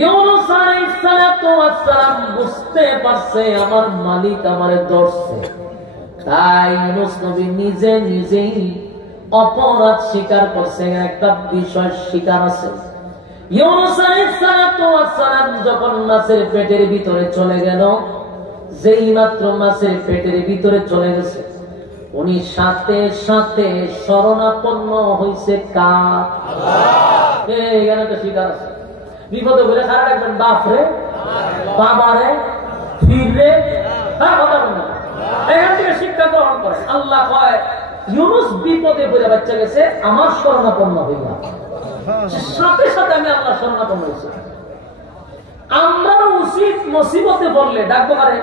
ইউনূস আলাইহিস সালাতু ওয়াস সালাম বুঝতে পারছে আমার মালিক আমারে ধরছে। তাই ইউনূস নবী নিজে নিজেই অপরাধ স্বীকার করছে। একটা বিষয় স্বীকার আছে, ইউনূস আলাইহিস সালাতু ওয়াস সালাম যখন মাছের পেটের ভিতরে চলে গেল, যেই মাত্র মাছের পেটের ভিতরে চলে গেছে, উনি সাথে সাথে শরণাপন্ন হইছে কার? আল্লাহ। এখানে তো স্বীকার আছে। বিপদে বলে খারাপ একজন বাপরে, বাবারে, ফিরে কথা বলেন, এখান থেকে শিক্ষা গ্রহণ করে। আল্লাহ কয় ইউনূস বিপদে পড়ে বাচ্চা গেছে, আমার শরণাপন্ন হইয়া, সাথে সাথে আমি আল্লাহ শরণাপন্ন হয়েছি। আমরা উচিত মুসিবতে পড়লে ডাকবো কারে?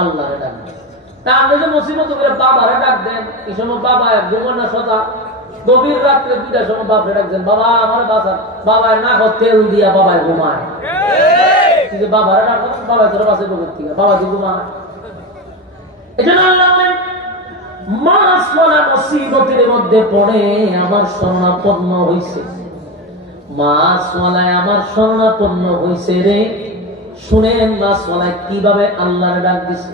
আল্লাহরে ডাকবো। তা আপনি যে মুসিবত করে বাবারে ডাক দেন, এই সময় বাবা ঘুমন না সদা, গভীর রাত্রে 2টার সময় বাপরে ডাকছেন, বাবা আমার বাঁচান, বাবা না তেল দিয়া বাবায় ঘুমায়। কিন্তু বাবারে ডাকবো, বাবা তোর বাসে গভীর থেকে বাবা দি ঘুমায়। এজন্য আল্লাহ মাছওয়ালা মুসিবতের মধ্যে পড়ে আমার শরণাপন্ন হইছে। মাছওয়ালায় আমার শরণাপন্ন হইছে রে। শুনেন মাছওয়ালায় কিভাবে আল্লাহর ডাক দিছে।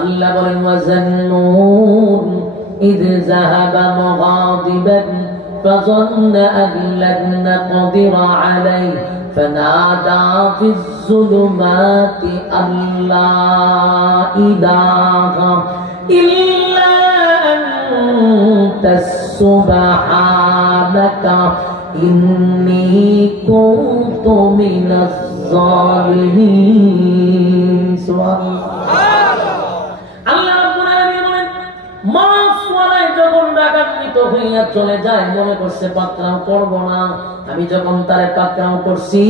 আল্লাহ বলেন ওয়াজান্নুন ইয যাহাবা মুগাদিবান ফাযান্না আন লান নাকদির আলাইহি ফানাদা ফিজ যুলুমাতি আল্লা ইলাহা ইল্লা আনতা সুবহানাকা ইন্নী কুনতু মিনাজ জালিমিন। সুবহানাল্লাহ। আল্লাহ রাব্বুল আলামিন বলেন মাছওয়ালায় যখন রাগান্বিত হইয়া চলে যায়, মনে করছে পাকড়াও করব না, আমি যখন তারে পাকড়াও করছি,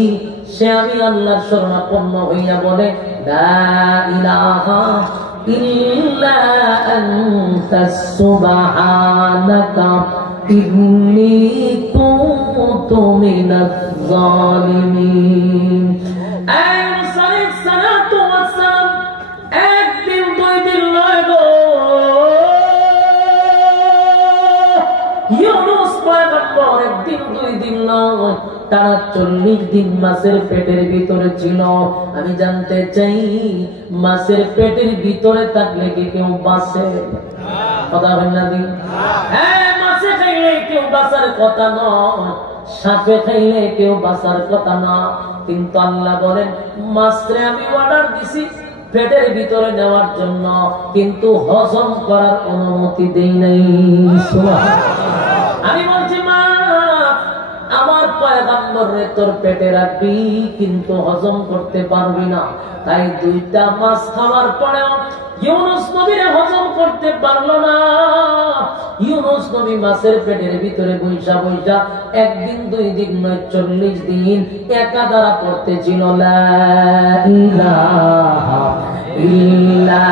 সে আমি আল্লাহর শরণাপন্ন হইয়া বলে লা ইলাহা ইল্লা আনতা সুবহানাকা ইন্নী কুনতু মিনাজ জালিমিন। ইউনূস আলাইহিস সালাতু ওয়াস সালাম একদিন 2 দিন নয় গো, ইউনূস পয়গম্বর একদিন 2 দিন নয়, তারা 40 দিন মাছের পেটের ভিতরে ছিল। আমি জানতে চাই মাছের পেটের ভিতরে থাকলে কি কেউ বাঁচে? কথা হয় না দি? হ্যাঁ, মাছে খাইলে কেউ বাঁচার কথা নয়, সাপে খাইলে কেউ বাঁচার কথা না। কিন্তু আল্লাহ বলেন মাছরে আমি অর্ডার দিছি পেটের ভিতরে নেওয়ার জন্য, কিন্তু হজম করার অনুমতি দেই নাই। আমি বলছি মা আমার পয়গম্বরে তোর পেটে রাখবি, কিন্তু হজম করতে পারবি না। তাই 2টা মাছ খাওয়ার পরেও ইউনূস নবীরে হজম করতে পারলো না। ইউনূস নবী মাছের পেটের ভিতরে বৈশা বৈশা একদিন 2 দিন নয় 40 দিন একাধারা পড়তেছিল লা ইলাহা ইল্লা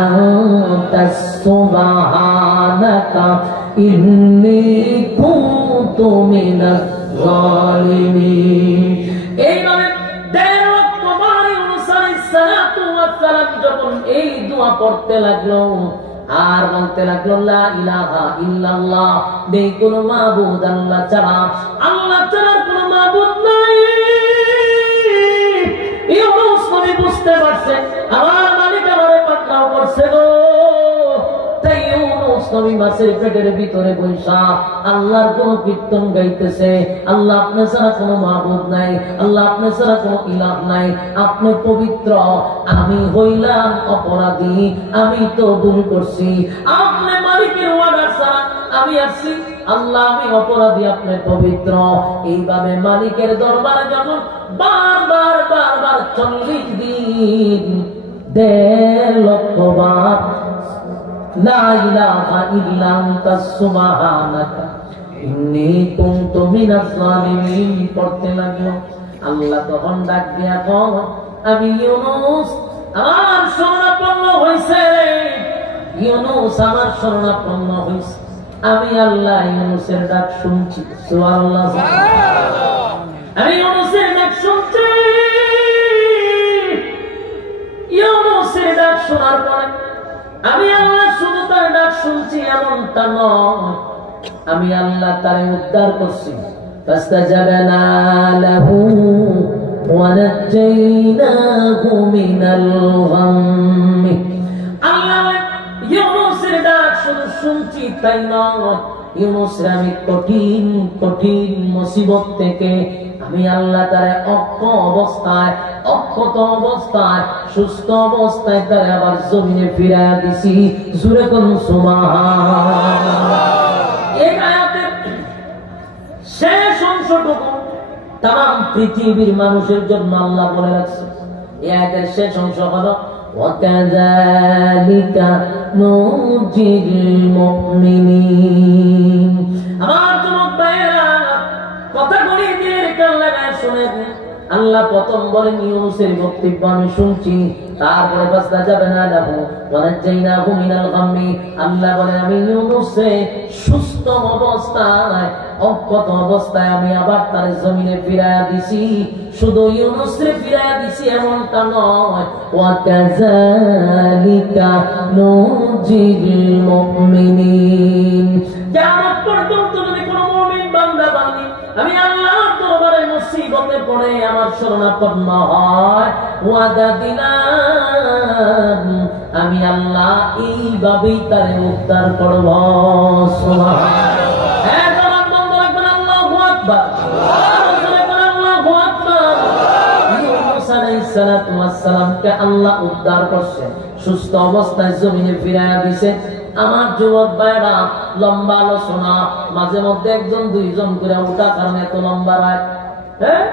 আনতা সুবহানাকা ইন্নী কুনতু মিনাজ জালিমিন। এইভাবে 1.5 লক্ষ বার ইউনূস আলাইহিস সালাতু ওয়াস সালাম যখন এই দোয়া পড়তে লাগলো, আর বলতে লাগলো লা ইলাহা ইল্লাল্লাহ, নেই কোনো মাবুদ আল্লাহ ছাড়া, আল্লাহ ছাড়া কোনো মাবুদ নাই। ইউনূস নবী বুঝতে পারছে আমার মালিক আমারে পাকড়াও করছে গো। তাই ইউনূস নবী মাছের পেটের ভিতরে বৈশা আল্লাহর কোন কীর্তন গাইতেছে, আল্লাহ আপনি ছাড়া কোনো মাবুদ নাই, আল্লাহ আপনি ছাড়া কোনো ইলাহ নাই, আপনি পবিত্র, আমি হইলাম অপরাধী, আমি তো ভুল করছি, আপনি মালিকের ওয়াদা ছাড়া আমি আসছি, আল্লাহ আমি অপরাধী, আপনি পবিত্র। এইভাবে মালিকের দরবারে যখন বারবার 40 দিন 1.5 লক্ষ বার লা ইলাহা ইল্লা আনতা সুবহানাকা ইন্নী কুনতু মিনাজ জালিমিন পড়তে লাগলো, আল্লাহ তখন ডাক দিয়া কয়, আমি ইউনূস আমার শরণাপন্ন হইছে, ইউনূস আমার শরণাপন্ন হইছে, আমি আল্লাহ ইউনূসের ডাক শুনছি। সুবহানাল্লাহ, আমি ইউনূসের ডাক শুনছি। ইউনূসের ডাক শোনার পরে আমি আল্লাহ শুধু তার ডাক শুনছি এমনটা নয়, আমি আল্লাহ তারে উদ্ধার করছি। ফাস্তাজাবনা লাহু ওয়া নাজাইনাহু মিনাল গাম্মি। আল্লাহ ইউনূসের ডাক শুধু শুনছি তাই নয়, ইউনূসের আমি কঠিন কঠিন মুসিবত থেকে আমি আল্লাহ তারে অক্ষত অবস্থায় সুস্থ অবস্থায় তারে আবার জমিনে ফিরাইয়া দিছি। জোরে কোন সুবহানাল্লাহ। এই আয়াতের শেষ অংশটুকু তাম পৃথিবীর মানুষের জন্য আল্লাহ বলে রাখছে। এই আয়াতের শেষ অংশ হলো ওয়াকাযালিকা নুজিল মুমিনিন। আমার যুবক ভাইরা কথাগুলি দিয়ে কান লাগায় শুনেন। আল্লাহ প্রথম বলেন ইউনূসের বক্তব্য আমি শুনছি, তারপরে ফাস্তাজাবনা লাহু ওয়া নাজাইনাহু মিনাল গাম্মি। আল্লাহ বলেন আমি ইউনূসকে সুস্থ অবস্থায় অক্ষত অবস্থায় আমি আবার তার জমিনে ফিরাইয়া দিছি। শুধু ইউনূসকে ফিরাইয়া দিছি এমনটা নয়, ওয়া কাযালিকা নুজিল মুমিনিন। কিয়ামত পর্যন্ত যদি কোনো মুমিন বান্দা বান্দি আমি আল্লাহর দরবারে মুসিবতে পড়ে আমার শরণাপন্ন হয়, ওয়াদা দিলাম আমি আল্লাহ এইভাবেই তারে উদ্ধার করব। সুবহানাল্লাহ। হ্যাঁ, জবান বন্ধ রাখবেন। আল্লাহু আকবার, আল্লাহু আকবার। ইউনূস আলাইহিস সালাতু ওয়াস সালামকে আল্লাহ উদ্ধার করছে, সুস্থ অবস্থায় জমিনে ফিরাইয়া দিয়েছে। আমার যুবক ভাইরা, লম্বা আলোচনা মাঝে মধ্যে একজন দুইজন করে উঠা, কারণ এত লম্বা রাত, হ্যাঁ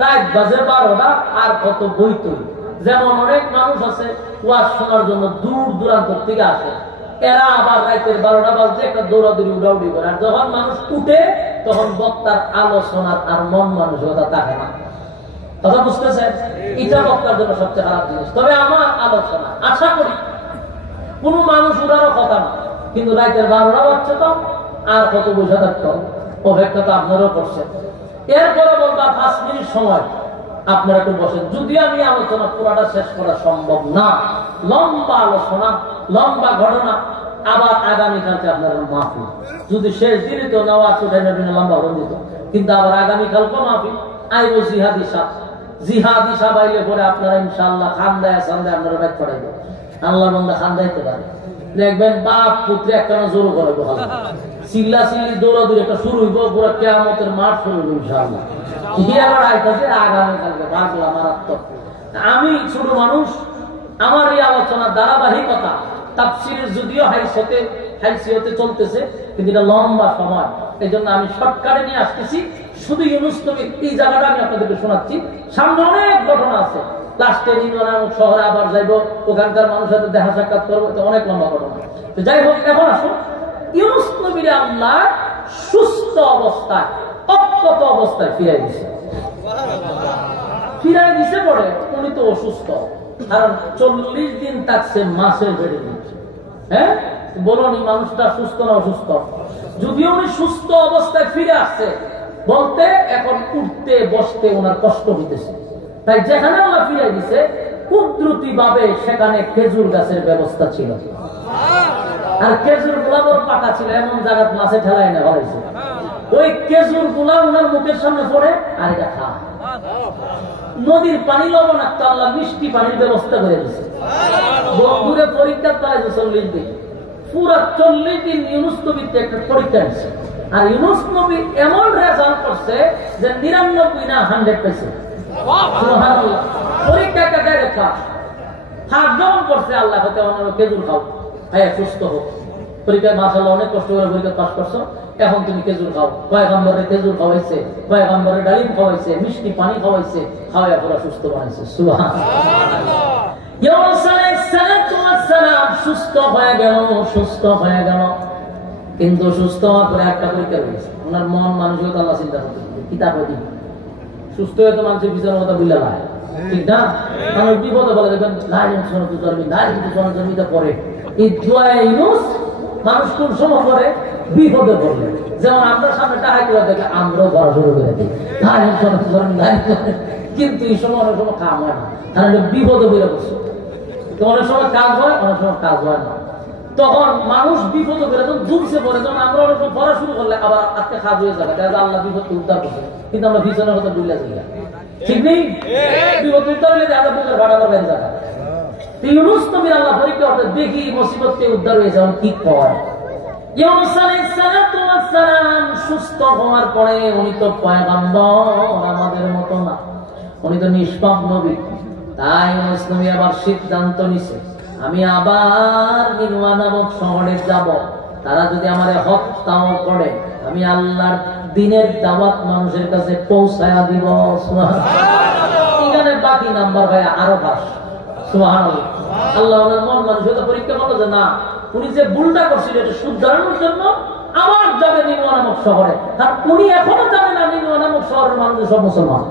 রাত বাজে 12টা, আর কত বই তৈরি। যেমন অনেক মানুষ আছে ওয়াজ শোনার জন্য দূর দূরান্ত থেকে আসে, এরা আবার রাতের 12টা বাজে একটা দৌড়াদৌড়ি উড়াউড়ি করে, আর যখন মানুষ উঠে তখন বক্তার আলোচনার আর মন মানসিকতা থাকে না। কথা বুঝতেছেন? এটা বক্তার জন্য সবচেয়ে খারাপ জিনিস। তবে আমার আলোচনা আশা করি কোন মানুষ উড়ারও কথা না, কিন্তু রাতের 12টা বাজছে তো আর কত বসে থাকতো, অপেক্ষা তো আপনারাও করছেন। এরপরে বলবা 5 মিনিট সময় আপনারা একটু বসেন। যদিও আমি আলোচনা পুরাটা শেষ করা সম্ভব না, লম্বা আলোচনা, লম্বা ঘটনা, আবার আগামীকালকে আপনারা মাহফিল, যদি শেষ দিনে তো নেওয়া ছুটে নেবেন লম্বা বন্দিত, কিন্তু আবার আগামীকালকে মাহফিল আইব জিহাদি সাহ। জিহাদি সাহ আইলে পরে আপনারা ইনশাআল্লাহ খান্দায় সান্দায় আপনারা ব্যাগ পড়াইব। আল্লাহ বান্দা খান্দাইতে পারে, দেখবেন বাপ পুত্রে একটা জোর করে চিল্লা চিল্লি দৌড়াদৌড়ি একটা শুরু হইব, পুরো কিয়ামতের মাঠ শুরু হইব ইনশাআল্লাহ। আগামীকালকে বাংলা মারাত্মক। আমি ছোট মানুষ, আমার এই আলোচনার ধারাবাহিকতা তাফসীরের যদিও হাইসিয়তে চলতেছে, কিন্তু এটা লম্বা সময়, এই জন্য আমি শর্টকাটে নিয়ে আসতেছি। শুধু ইউনূস নবীর এই জায়গাটা আমি আপনাদেরকে শোনাচ্ছি, সামনে অনেক ঘটনা আছে। লাস্টে শহরে আবার যাইব, ওখানকার মানুষের সাথে দেখা সাক্ষাৎ করবো, এটা অনেক লম্বা ঘটনা। তো যাই হোক, এখন আসুন ইউনূস নবীর আল্লাহ সুস্থ অবস্থায় অক্ষত অবস্থায় ফিরাই দিছে। ফিরাই দিছে পরে উনি তো অসুস্থ, কারণ 40 দিন থাকছে মাসের বেড়ে দিচ্ছে। হ্যাঁ বলুন, এই মানুষটা সুস্থ না অসুস্থ? যদিও উনি সুস্থ অবস্থায় ফিরে আসছে, বলতে এখন উঠতে বসতে ওনার কষ্ট হইতেছে। তাই যেখানে আল্লাহ ফিরাই দিছে কুদরতি ভাবে সেখানে খেজুর গাছের ব্যবস্থা ছিল। আর খেজুর গুলা বড় পাকা ছিল, এমন জায়গা মাছে ঠেলায় না হয়েছে। ওই খেজুর গুলা ওনার মুখের সামনে পড়ে আর এটা খা। নদীর পানি লবণাক্ত, আল্লাহ মিষ্টি পানির ব্যবস্থা করে দিয়েছে। বন্ধুরে পরীক্ষা চালাইছে 40 দিন, পুরা 40 দিন ইউনুস নবীতে একটা পরীক্ষা দিচ্ছে। আর ইউনুস নবী এমন রেজাল্ট করছে যে 99 না 100 পেয়েছে। সুবহানাল্লাহ। পরীক্ষাটা দেখা হাত যখন করছে আল্লাহ হতে অন্য খেজুর খাও, হ্যাঁ সুস্থ হোক। পরীক্ষায় মাশাআল্লাহ অনেক কষ্ট করে পরীক্ষা পাস করছো, এখন তুমি খেজুর খাও। পয়গম্বরে খেজুর খাওয়াইছে, পয়গম্বরে ডালিম খাওয়াইছে, মিষ্টি পানি খাওয়াইছে, খাওয়াইয়া পুরো সুস্থ বানাইছে। সুবহানাল্লাহ। ইউনুস আলাইহিস সালাম সুস্থ হয়ে গেল, সুস্থ হয়ে গেল। কিন্তু সুস্থ হওয়ার পরে একটা পরীক্ষা রয়েছে, ওনার মন মানসিকতা আল্লাহ চিন্তা করতে কিতাব হইতে সুস্থ হয়ে তো মানুষের বিচারের কথা বুঝলে না, ঠিক না? মানুষ বিপদে বলে দেখবেন পরে এই ইউনুস মানুষ কোন সময় করে বিপদে পড়লে, যেমন আমরা সামনে টাকা দেখে আমরাও ধরা শুরু করে দিই, কিন্তু এই সময় অনেক সময় কাম হয় না, কারণ বিপদে বেড়ে বসে। তো অনেক সময় কাজ হয়, অনেক সময় কাজ হয় না। তখন মানুষ বিপদ করে দুঃখে পড়ে, যখন আমরা অনেক সময় পড়া শুরু করলে আবার আজকে কাজ হয়ে যাবে, আল্লাহ বিপদকে উদ্ধার করছে, কিন্তু আমরা পিছনের কথা বুঝলে যাই, ঠিক নেই? বিপদ উদ্ধার হলে আল্লাহ বুকের ভাড়া বেড়ে যাবে। ইউনুস নবীর আল্লাহ পরীক্ষা করতে দেখি মুসিবতকে উদ্ধার হয়েছে, কি কয়? ইউনুস আলাইহিস সালাম সুস্থ হওয়ার পরে উনি তো পয়গম্বর আমাদের মতো না, উনি তো নিষ্পাপ নবী। তাই ইউনুস নবী আবার সিদ্ধান্ত নিছে, আমি আবার নিনওয়া নামক শহরে যাব। তারা যদি আমারে হত্যাও করে, আমি আল্লাহর দ্বীনের দাওয়াত মানুষের কাছে পৌঁছায়া দিব। সুবহানাল্লাহ। এখানে বাকি নাম্বার ভাই আরো পাস। সুবহানাল্লাহ। আল্লাহ ওনার মন মানসিকতা পরীক্ষা করলো যে না, উনি যে ভুলটা করছিল এটা শুধরানোর জন্য আবার যাবে নিনওয়া নামক শহরে। কারণ উনি এখনো জানে না নিনওয়া নামক শহরের মানুষ সব মুসলমান,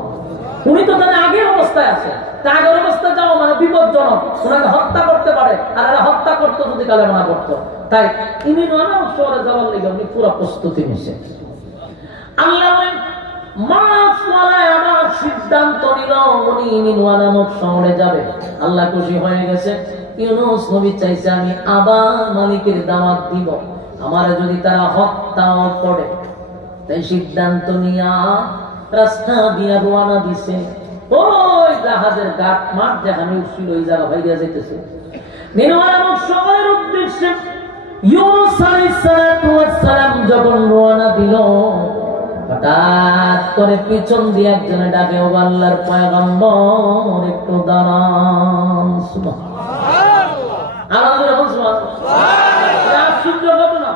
উনি তো জানে আগের অবস্থায় আছে। আগের অবস্থায় যাওয়া মানে বিপজ্জনক, ওনাকে হত্যা করতে পারে, আর এরা হত্যা করতো যদি কালেমা করতো। তাই ইনি নামক শহরে যাওয়ার লেগে উনি পুরো প্রস্তুতি নিছে। আল্লাহ আমার সিদ্ধান্ত নিল উনি নিনওয়া নামক শহরে যাবে। আল্লাহ খুশি হয়ে গেছে। ইউনুস নবী চাইছে আমি আবার মালিকের দাওয়াত দিব, আমার যদি তারা হত্যাও করে। তাই সিদ্ধান্ত নিয়া রাস্তা দিয়া রওনা দিছে। ওই জাহাজের গাট মাঠ যেখানে উঠছিল ওই জায়গা ভাইয়া যেতেছে নিনওয়া নামক শহরের উদ্দেশ্যে। ইউনুস আলাইহিস সালাম যখন রওনা দিল, হঠাৎ করে পিছন দিয়ে একজনে ডাকে, ও আল্লাহর পয়গম্বর একটু দাঁড়ান। সুবহানাল্লাহ। আল্লাহ যখন সুবহানাল্লাহ আশ্চর্য ঘটনা,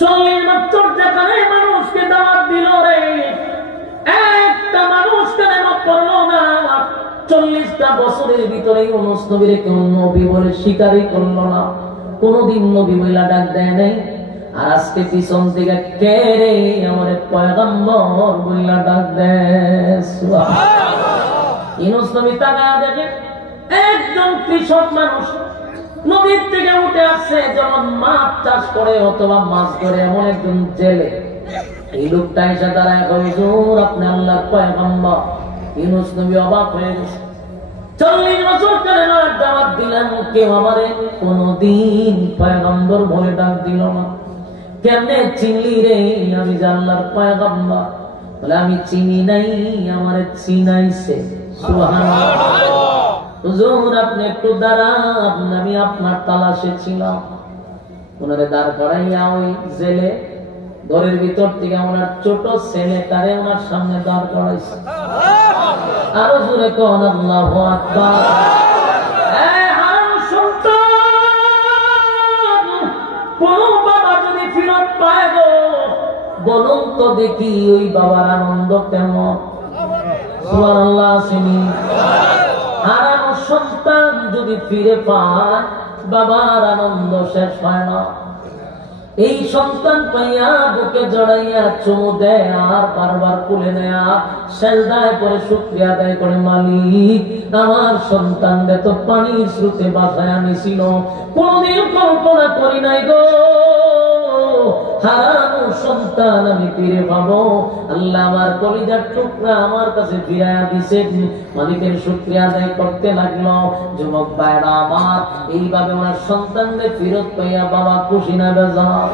40 বছর যেখানে মানুষকে দাওয়াত দিল রে, একটা মানুষ কেন করলো না? 40টা বছরের ভিতরে ইউনুস নবীর কেউ নবী বলে স্বীকারই করলো না, কোনদিন নবী বইলা ডাক দেয় নাই। আর আজকে পিছন থেকে কে রে আমার পয়গম্বর বইলা ডাক দেয়। সুবহানাল্লাহ। ইউনুস নবী তাকায়া দেখে একজন কৃষক মানুষ নদীর থেকে উঠে আসছে, যেমন মাছ চাষ করে অথবা মাছ ধরে, এমন একজন জেলে। এই লোকটা এসে দাঁড়ায়, হুজুর আপনি আল্লাহর পয়গম্বর। ইউনুস নবী অবাক হয়ে গেছে, 40 বছর কালেমার দাওয়াত দিলাম, কেউ আমারে কোনদিন পয়গম্বর বলে ডাক দিল না। কেমনে চিনলি রে আমি যে আল্লাহর পয়গম্বর? বলে আমি চিনি নাই, আমারে চিনাইছে। সুবহানাল্লাহ। হুজুর আপনি একটু দাঁড়ান, আমি আপনার তালাশে ছিলাম। ওনারে দাঁড় করাইয়া ওই জেলে ঘরের ভিতর থেকে ওনার ছোট ছেলেটারে ওনার সামনে দাঁড় করাইছে। আরো জোরে কোন আল্লাহু আকবার। বাবা যদি ফিরত পায় গো, বলুন তো দেখি ওই বাবার আনন্দ কেমন। সুবহানাল্লাহ। হারানো সন্তান যদি ফিরে পায়, বাবার আনন্দ শেষ হয় না। এই সন্তান পাইয়া বুকে জড়াইয়া চুমু দেয়, আর বারবার কুলে নেয়া, সেজদায় পরে শুকরিয়া আদায় করে, মালিক আমার সন্তানকে তো পানির স্রোতে বাঁচায় আনিছিল, কোনদিন কল্পনা করি নাই গো হারানো সন্তান আমি ফিরে পাবো। আল্লাহ আমার কলিজার টুকরা আমার কাছে ফিরাইয়া দিছেন। মালিকের শুকরিয়া আদায় করতে লাগলো। যুবক ভাইরা আমার, এইভাবে ওনার সন্তানদের ফেরত পাইয়া বাবা খুশি না বেজার?